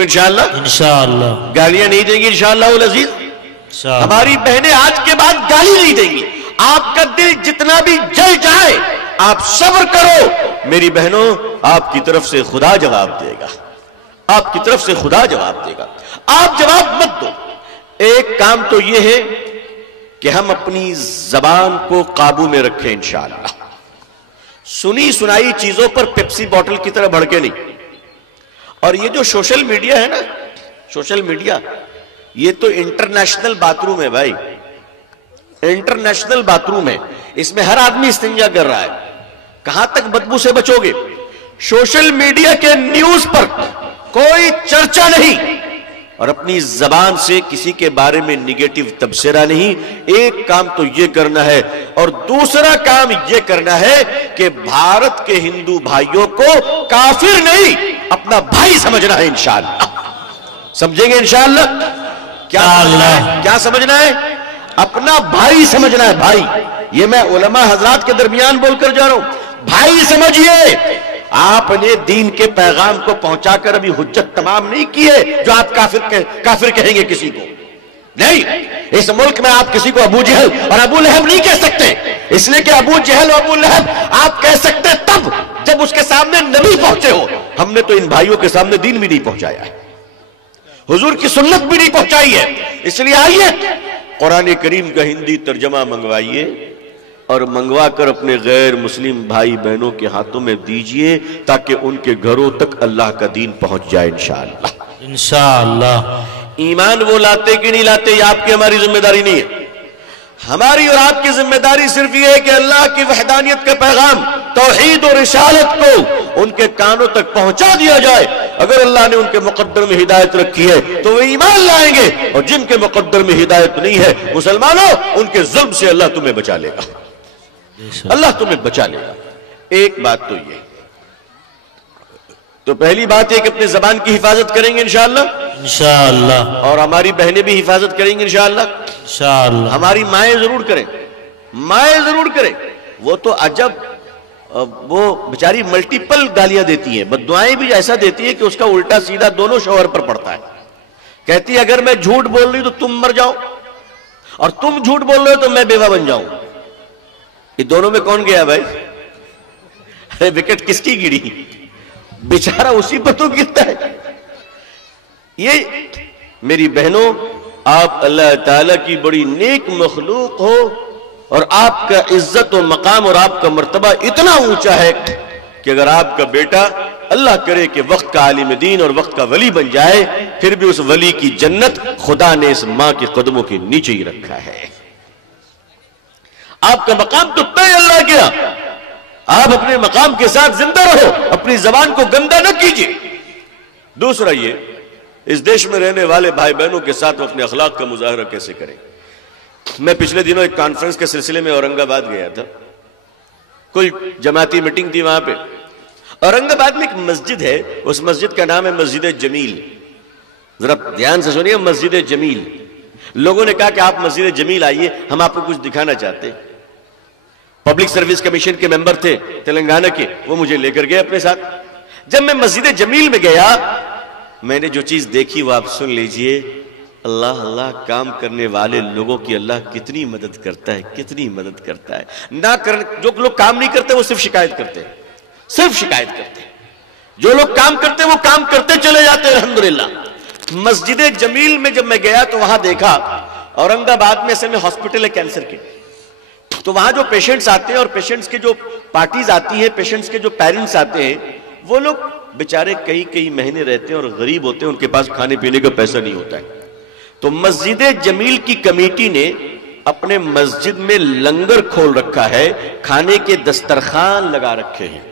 انشاءاللہ؟ انشاءاللہ۔ گالیاں نہیں دیں گی انشاءاللہ العزیز۔ انشاءاللہ۔ ہماری بہنیں آج کے بعد گالی نہیں دیں گی۔ آپ کا دل جتنا بھی جل جائے آپ صبر کرو، میری بہنوں آپ کی طرف سے خدا جواب دے گا، آپ کی طرف سے خدا جواب دے گا۔ آپ جواب مت دو۔ ایک کام تو یہ ہے کہ ہم اپنی زبان کو قابو میں رکھیں انشاءاللہ۔ سنی سنائی چیزوں پر پیپسی بوٹل کی طرح بھڑکے نہیں۔ اور یہ جو سوشل میڈیا ہے نا، سوشل میڈیا یہ تو انٹرنیشنل باتھ روم ہے بھائی، انٹرنیشنل باتھ روم ہے۔ اس میں ہر آدمی استنجا کر رہا ہے، کہاں تک بدبو سے بچو گے؟ سوشل میڈیا کے نیوز پر کوئی چرچا نہیں اور اپنی زبان سے کسی کے بارے میں نگیٹو تبصرہ نہیں۔ ایک کام تو یہ کرنا ہے اور دوسرا کام یہ کرنا ہے کہ بھارت کے ہندو بھائیوں کو کافر نہیں اپنا بھائی سمجھنا ہے انشاءاللہ۔ سمجھیں گے انشاءاللہ؟ کیا سمجھنا ہے؟ اپنا بھائی سمجھنا ہے، بھائی۔ یہ میں علماء حضرات کے درمیان بول کر جا رہا ہوں، بھائی سمجھیے۔ آپ نے دین کے پیغام کو پہنچا کر ابھی حجت تمام نہیں کی ہے جو آپ کافر کہیں گے کسی کو نہیں۔ اس ملک میں آپ کسی کو ابو جہل اور ابو لہب نہیں کہہ سکتے، اس لیے کہ ابو جہل اور ابو لہب آپ کہہ سکتے تب جب اس کے سامنے نبی پہنچے ہو۔ ہم نے تو ان بھائیوں کے سامنے دین بھی نہیں پہنچایا ہے، حضور کی سنت بھی نہیں پہنچائی ہے۔ اس لیے آئیے قرآن کریم کا ہندی ترجمہ منگوائیے اور منگوا کر اپنے غیر مسلم بھائی بہنوں کے ہاتھوں میں دیجئے تاکہ ان کے گھروں تک اللہ کا دین پہنچ جائے انشاءاللہ۔ انشاءاللہ۔ ایمان وہ لاتے کہ نہیں لاتے یہ آپ کی ہماری ذمہ داری نہیں ہے۔ ہماری اور آپ کی ذمہ داری صرف یہ ہے کہ اللہ کی وحدانیت کا پیغام، توحید اور رسالت کو ان کے کانوں تک پہنچا دیا جائے۔ اگر اللہ نے ان کے مقدر میں ہدایت رکھی ہے تو وہ ایمان لائیں گے، اور جن کے مقدر میں ہدایت نہیں ہے مسلمانوں ان کے ظلم سے اللہ تمہیں بچا لے گا، اللہ تمہیں بچا لے گا۔ ایک بات تو یہ، تو پہلی بات ہے کہ اپنی زبان کی حفاظت کریں گے انشاءاللہ، انشاءاللہ۔ اور ہماری بہنیں بھی حفاظت کریں گے انشاءاللہ، انشاءاللہ۔ ہماری مائیں ضرور کریں، مائیں ضرور کریں۔ وہ تو عجب، وہ بیچاری ملٹیپل گالیاں دیتی ہیں، بددعائیں بھی ایسا دیتی ہے کہ اس کا الٹا سیدھا دونوں شوہر پر پڑتا ہے۔ کہتی ہے اگر میں جھوٹ بول رہی تو تم مر جاؤ، اور تم جھوٹ بول رہے ہو تو میں بیوہ بن جاؤں۔ یہ دونوں میں کون گیا بھائی؟ ارے وکٹ کس کی گری؟ بیچارہ اسی پر تو گرتا ہے۔ یہ میری بہنوں، آپ اللہ تعالیٰ کی بڑی نیک مخلوق ہو اور آپ کا عزت و مقام اور آپ کا مرتبہ اتنا اونچا ہے کہ اگر آپ کا بیٹا اللہ کرے کہ وقت کا عالم دین اور وقت کا ولی بن جائے، پھر بھی اس ولی کی جنت خدا نے اس ماں کے قدموں کے نیچے ہی رکھا ہے۔ آپ کا مقام تو طے اللہ کیا، آپ اپنے مقام کے ساتھ زندہ رہو، اپنی زبان کو گندہ نہ کیجیے۔ دوسرا یہ، اس دیش میں رہنے والے بھائی بہنوں کے ساتھ وہ اپنے اخلاق کا مظاہرہ کیسے کریں۔ میں پچھلے دنوں ایک کانفرنس کے سلسلے میں اورنگ آباد گیا تھا، کوئی جماعتی میٹنگ تھی وہاں پہ۔ اورنگ آباد میں ایک مسجد ہے، اس مسجد کا نام ہے مسجد جمیل۔ ذرا دھیان سے سنیے، مسجد جمیل۔ لوگوں نے کہا کہ آپ مسجد جمیل آئیے، ہم آپ کو کچھ دکھانا چاہتے ہیں۔ پبلک سروس کمیشن کے ممبر تھے تلنگانہ کے، وہ مجھے لے کر گئے اپنے ساتھ۔ جب میں مسجد جمیل میں گیا، میں نے جو چیز دیکھی وہ آپ سن لیجئے۔ اللہ اللہ، کام کرنے والے لوگوں کی اللہ کتنی مدد کرتا ہے، کتنی مدد کرتا ہے۔ جو لوگ کام نہیں کرتے وہ صرف شکایت کرتے ہیں، صرف شکایت کرتے ہیں۔ جو لوگ کام کرتے وہ کام کرتے چلے جاتے ہیں الحمدللہ۔ مسجد جمیل میں جب میں گیا تو وہاں دیکھا، اورنگ آباد میں اصل میں ہاسپٹل ہے کینسر کے، تو وہاں جو پیشنٹس آتے ہیں اور پیشنٹس کے جو پارٹیز آتی ہیں، پیشنٹس کے جو پیرنٹس آتے ہیں، وہ لوگ بیچارے کئی مہینے رہتے ہیں اور غریب ہوتے ہیں، ان کے پاس کھانے پینے کا پیسہ نہیں ہوتا ہے۔ تو مسجد جمیل کی کمیٹی نے اپنے مسجد میں لنگر کھول رکھا ہے، کھانے کے دسترخوان لگا رکھے ہیں۔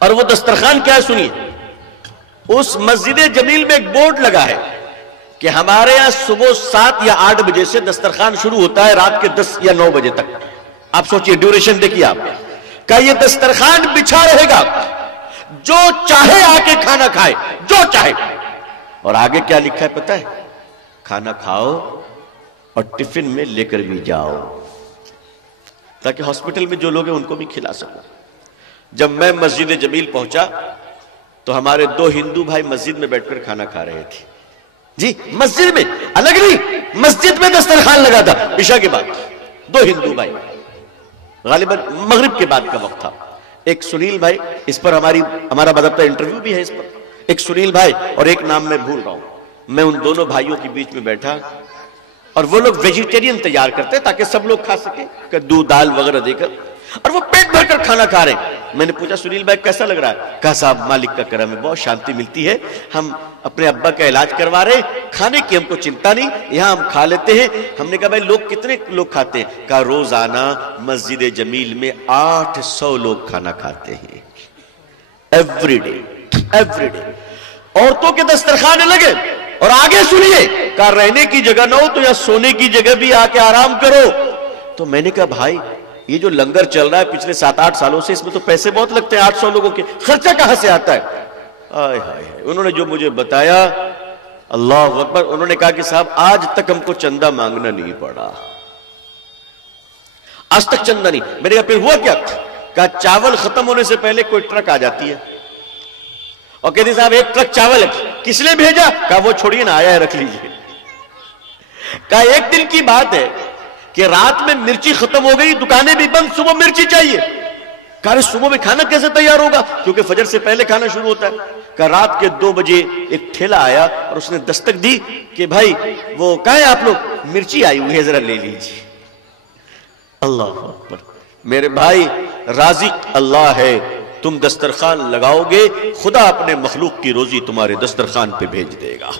اور وہ دسترخوان کیا ہے سنیے، اس مسجد جمیل میں ایک بورڈ لگا ہے کہ ہمارے یہاں صبح 7 یا 8 بجے سے دسترخوان شروع ہوتا ہے رات کے 10 یا 9 بجے تک۔ آپ سوچئے ڈیوریشن دیکھیے آپ کا، یہ دسترخوان بچھا رہے گا، جو چاہے آ کے کھانا کھائے، جو چاہے۔ اور آگے کیا لکھا ہے پتہ ہے؟ کھانا کھاؤ اور ٹفن میں لے کر بھی جاؤ، تاکہ ہاسپٹل میں جو لوگ ہیں ان کو بھی کھلا سکو۔ جب میں مسجد جمیل پہنچا تو ہمارے 2 ہندو بھائی مسجد میں بیٹھ کر کھانا کھا رہے تھے۔ جی مسجد میں، الگ نہیں، مسجد میں دسترخوان لگا تھا عشاء کے بعد۔ 2 ہندو بھائی، غالباً مغرب کے بعد کا وقت تھا۔ ایک سنیل بھائی، اس پر ہمارا باضابطہ انٹرویو بھی ہے اس پر، ایک سنیل بھائی اور ایک نام میں بھول رہا ہوں۔ میں ان دونوں بھائیوں کے بیچ میں بیٹھا اور وہ لوگ ویجیٹیرین تیار کرتے تاکہ سب لوگ کھا سکیں، کدو دال وغیرہ دے کر، اور وہ پیٹ بھر کر کھانا کھا رہے ہیں۔ میں نے پوچھا سنیل بھائی کیسا لگ رہا ہے؟ کہا صاحب مالک کا کرم ہے، بہت شانتی ملتی ہے، ہم اپنے ابا کا علاج کروا رہے ہیں، کھانے کی ہم کو چنتا نہیں، یہاں ہم کھا لیتے ہیں۔ ہم نے کہا بھائی لوگ کتنے لوگ کھاتے ہیں؟ کہا روزانہ مسجد جمیل میں 800 لوگ کھانا کھاتے ہیں، ایوری ڈے، ایوری ڈے۔ عورتوں کے دسترخوان لگے، اور آگے سنیے، کہا رہنے کی جگہ نہ ہو تو یا سونے کی جگہ بھی آ کے آرام کرو۔ تو میں نے کہا بھائی یہ جو لنگر چل رہا ہے پچھلے 7-8 سالوں سے، اس میں تو پیسے بہت لگتے ہیں، 800 لوگوں کے، خرچہ کہاں سے آتا ہے؟ آئے ہائے، انہوں نے جو مجھے بتایا، اللہ اکبر، انہوں نے کہا کہ صاحب آج تک ہم کو چندہ مانگنا نہیں پڑا، آج تک چندہ نہیں۔ میں نے کہا پھر ہوا کیا؟ کہا چاول ختم ہونے سے پہلے کوئی ٹرک آ جاتی ہے اور کہتے صاحب 1 ٹرک چاول ہے، کس نے بھیجا؟ کہا وہ چھوڑیے نا، آیا ہے رکھ لیجئے۔ کہا ایک دن کی بات ہے کہ رات میں مرچی ختم ہو گئی، دکانیں بھی بند، صبح مرچی چاہیے۔ کہا صبح میں کھانا کیسے تیار ہوگا؟ کیونکہ فجر سے پہلے کھانا شروع ہوتا ہے۔ کہا رات کے 2 بجے ایک ٹھیلا آیا اور اس نے دستک دی کہ بھائی وہ کہاں ہے آپ لوگ؟ مرچی آئی ہوئی ہے، ذرا لے لیجیے۔ اللہ اکبر، میرے بھائی رازق اللہ ہے، تم دسترخوان لگاؤ گے، خدا اپنے مخلوق کی روزی تمہارے دسترخوان پہ بھیج دے گا۔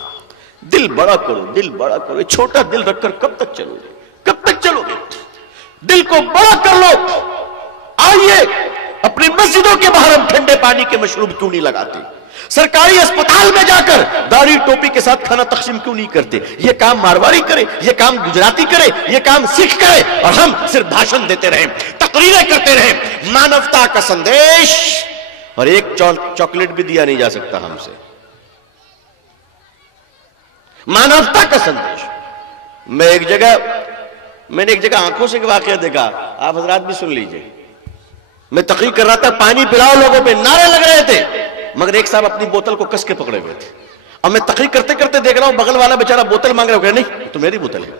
دل بڑا کرو، دل بڑا کرو، چھوٹا دل رکھ کر کب تک چلو گے؟ کب تک چلو گے؟ دل کو بڑا کر لو۔ آئیے اپنی مسجدوں کے باہر ہم ٹھنڈے پانی کے مشروب کیوں نہیں لگاتے؟ سرکاری اسپتال میں جا کر داڑھی ٹوپی کے ساتھ کھانا تقسیم کیوں نہیں کرتے؟ یہ کام مارواڑی کرے، یہ کام گجراتی کرے، یہ کام سکھ کرے، اور ہم صرف بھاشن دیتے رہیں، تقریریں کرتے رہیں۔ مانوتا کا سندیش، اور ایک چاکلیٹ بھی دیا نہیں جا سکتا ہم سے۔ مانوتا کا سندیش۔ میں نے ایک جگہ آنکھوں سے واقعہ دیکھا، آپ حضرات بھی سن لیجئے۔ میں تقریر کر رہا تھا، پانی پلاؤ لوگوں پہ نعرے لگ رہے تھے، مگر ایک صاحب اپنی بوتل کو کس کے پکڑے ہوئے تھے۔ اور میں تقریر کرتے کرتے دیکھ رہا ہوں بغل والا بیچارہ بوتل مانگ رہا ہے، نہیں تو میری بوتل ہے۔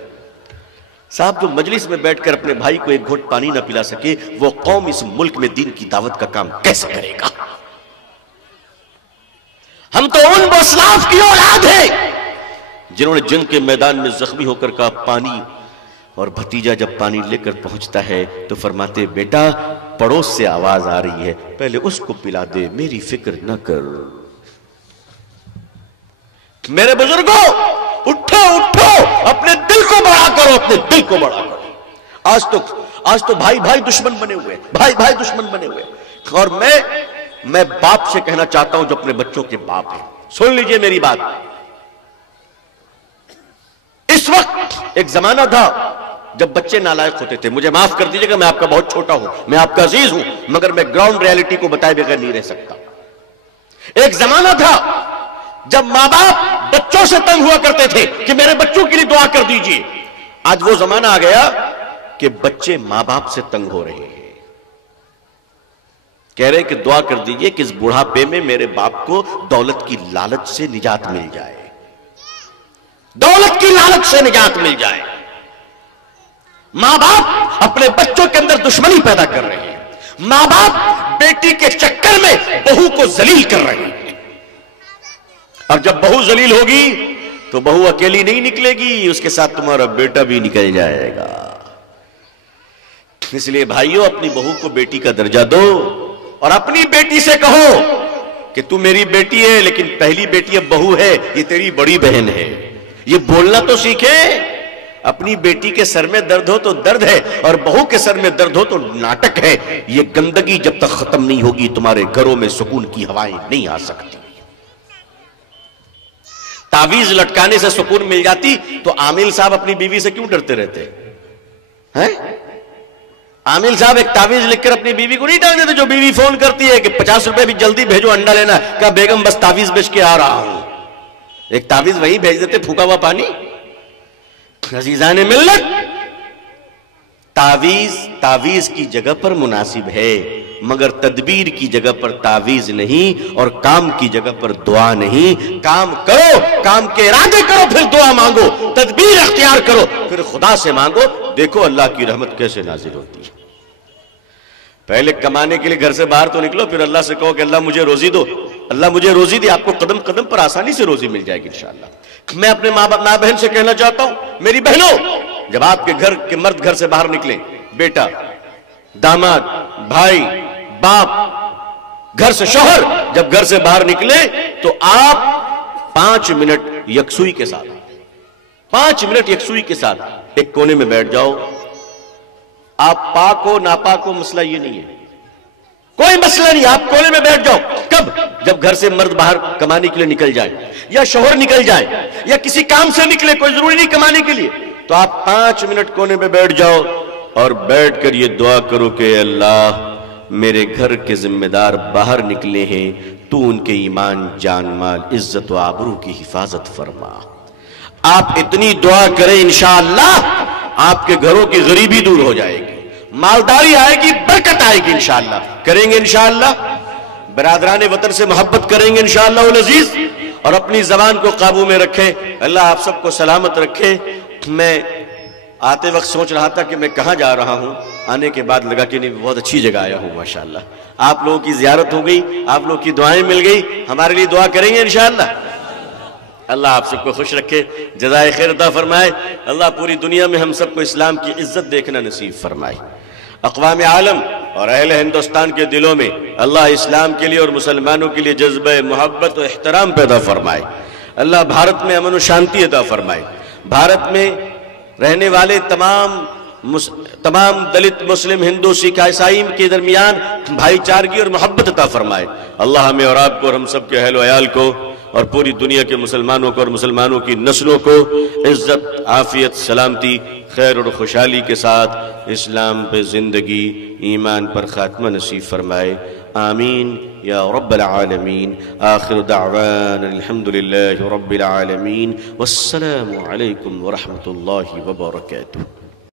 صاحب جو مجلس میں بیٹھ کر اپنے بھائی کو ایک گھونٹ پانی نہ پلا سکے، وہ قوم اس ملک میں دین کی دعوت کا کام کیسے کرے گا؟ ہم تو ان اسلاف کی اولاد ہیں جنہوں نے جنگ کے میدان میں زخمی ہو کر کہا پانی، اور بھتیجا جب پانی لے کر پہنچتا ہے تو فرماتے بیٹا پڑوس سے آواز آ رہی ہے، پہلے اس کو پلا دے، میری فکر نہ کر۔ میرے بزرگوں اٹھو اٹھو، اپنے دل کو بڑا کرو، اپنے دل کو بڑا کرو۔ آج تو بھائی بھائی دشمن بنے ہوئے، بھائی بھائی دشمن بنے ہوئے۔ اور میں باپ سے کہنا چاہتا ہوں جو اپنے بچوں کے باپ ہیں، سن لیجئے میری بات۔ اس وقت ایک زمانہ تھا جب بچے نالائق ہوتے تھے، مجھے معاف کر دیجئے گا، میں آپ کا بہت چھوٹا ہوں، میں آپ کا عزیز ہوں، مگر میں گراؤنڈ ریالٹی کو بتائے بغیر نہیں رہ سکتا۔ ایک زمانہ تھا جب ماں باپ بچوں سے تنگ ہوا کرتے تھے کہ میرے بچوں کے لیے دعا کر دیجئے۔ آج وہ زمانہ آ گیا کہ بچے ماں باپ سے تنگ ہو رہے ہیں، کہہ رہے کہ دعا کر دیجئے کہ اس بڑھاپے میں میرے باپ کو دولت کی لالچ سے نجات مل جائے، دولت کی لالچ سے نجات مل جائے۔ ماں باپ اپنے بچوں کے اندر دشمنی پیدا کر رہے ہیں، ماں باپ بیٹی کے چکر میں بہو کو ذلیل کر رہے ہیں، اور جب بہو ذلیل ہوگی تو بہو اکیلی نہیں نکلے گی، اس کے ساتھ تمہارا بیٹا بھی نکل جائے گا۔ اس لیے بھائیوں، اپنی بہو کو بیٹی کا درجہ دو، اور اپنی بیٹی سے کہو کہ تو میری بیٹی ہے، لیکن پہلی بیٹی اب بہو ہے، یہ تیری بڑی بہن ہے۔ یہ بولنا تو سیکھے۔ اپنی بیٹی کے سر میں درد ہو تو درد ہے، اور بہو کے سر میں درد ہو تو ناٹک ہے۔ یہ گندگی جب تک ختم نہیں ہوگی تمہارے گھروں میں سکون کی ہوائیں نہیں آ سکتی۔ تعویذ لٹکانے سے سکون مل جاتی تو عامل صاحب اپنی بیوی سے کیوں ڈرتے رہتے ہیں؟ عامل صاحب ایک تعویذ لکھ کر اپنی بیوی کو نہیں ڈال دیتے؟ جو بیوی فون کرتی ہے کہ 50 روپے بھی جلدی بھیجو، انڈا لینا، کہا بیگم بس تعویذ بیچ کے آ رہا ہوں، ایک تعویذ وہی بھیج دیتے، پھوکا ہوا پانی۔ عزیزان ملت، تعویذ کی جگہ پر مناسب ہے، مگر تدبیر کی جگہ پر تعویذ نہیں، اور کام کی جگہ پر دعا نہیں۔ کام کرو، کام کے ارادے کرو، پھر دعا مانگو، تدبیر اختیار کرو، پھر خدا سے مانگو، دیکھو اللہ کی رحمت کیسے نازل ہوتی ہے۔ پہلے کمانے کے لیے گھر سے باہر تو نکلو، پھر اللہ سے کہو کہ اللہ مجھے روزی دو، اللہ مجھے روزی دے، آپ کو قدم قدم پر آسانی سے روزی مل جائے گی انشاءاللہ۔ میں اپنے ماں بہن سے کہنا چاہتا ہوں، میری بہنوں، جب آپ کے گھر کے مرد گھر سے باہر نکلیں، بیٹا، داماد، بھائی، باپ، گھر سے شوہر جب گھر سے باہر نکلے تو آپ 5 منٹ یکسوئی کے ساتھ 5 منٹ یکسوئی کے ساتھ ایک کونے میں بیٹھ جاؤ۔ آپ پاک ہو ناپاک ہو مسئلہ یہ نہیں ہے، کوئی مسئلہ نہیں، آپ کونے میں بیٹھ جاؤ۔ کب؟ جب گھر سے مرد باہر کمانے کے لیے نکل جائے، یا شوہر نکل جائے، یا کسی کام سے نکلے، کوئی ضروری نہیں کمانے کے لیے، تو آپ 5 منٹ کونے میں بیٹھ جاؤ اور بیٹھ کر یہ دعا کرو کہ اللہ میرے گھر کے ذمہ دار باہر نکلے ہیں، تو ان کے ایمان، جان مال، عزت و آبرو کی حفاظت فرما۔ آپ اتنی دعا کریں انشاءاللہ آپ کے گھروں کی غریبی دور ہو جائے گی، مالداری آئے گی، برکت آئے گی انشاءاللہ۔ کریں گے انشاءاللہ؟ برادران وطن سے محبت کریں گے انشاءاللہ العزیز، اور اپنی زبان کو قابو میں رکھیں۔ اللہ آپ سب کو سلامت رکھے۔ میں آتے وقت سوچ رہا تھا کہ میں کہاں جا رہا ہوں، آنے کے بعد لگا کہ نہیں، بہت اچھی جگہ آیا ہوں ماشاءاللہ۔ آپ لوگوں کی زیارت ہو گئی، آپ لوگوں کی دعائیں مل گئی، ہمارے لیے دعا کریں گے انشاءاللہ۔ اللہ آپ سب کو خوش رکھے، جزائے خیر عطا فرمائے۔ اللہ پوری دنیا میں ہم سب کو اسلام کی عزت دیکھنا نصیب فرمائے۔ اقوام عالم اور اہل ہندوستان کے دلوں میں اللہ اسلام کے لیے اور مسلمانوں کے لیے جذبہ محبت و احترام پیدا فرمائے۔ اللہ بھارت میں امن و شانتی عطا فرمائے۔ بھارت میں رہنے والے تمام دلت، مسلم، ہندو، سکھ، عیسائی کے درمیان بھائی چارگی اور محبت عطا فرمائے۔ اللہ ہمیں اور آپ کو اور ہم سب کے اہل و عیال کو اور پوری دنیا کے مسلمانوں کو اور مسلمانوں کی نسلوں کو عزت، عافیت، سلامتی، خیر اور خوشحالی کے ساتھ اسلام پہ زندگی، ایمان پر خاتمہ نصیب فرمائے۔ آمین یا رب العالمین۔ آخر دعوانا الحمدللہ رب العالمین، والسلام علیکم ورحمۃ اللہ وبرکاتہ۔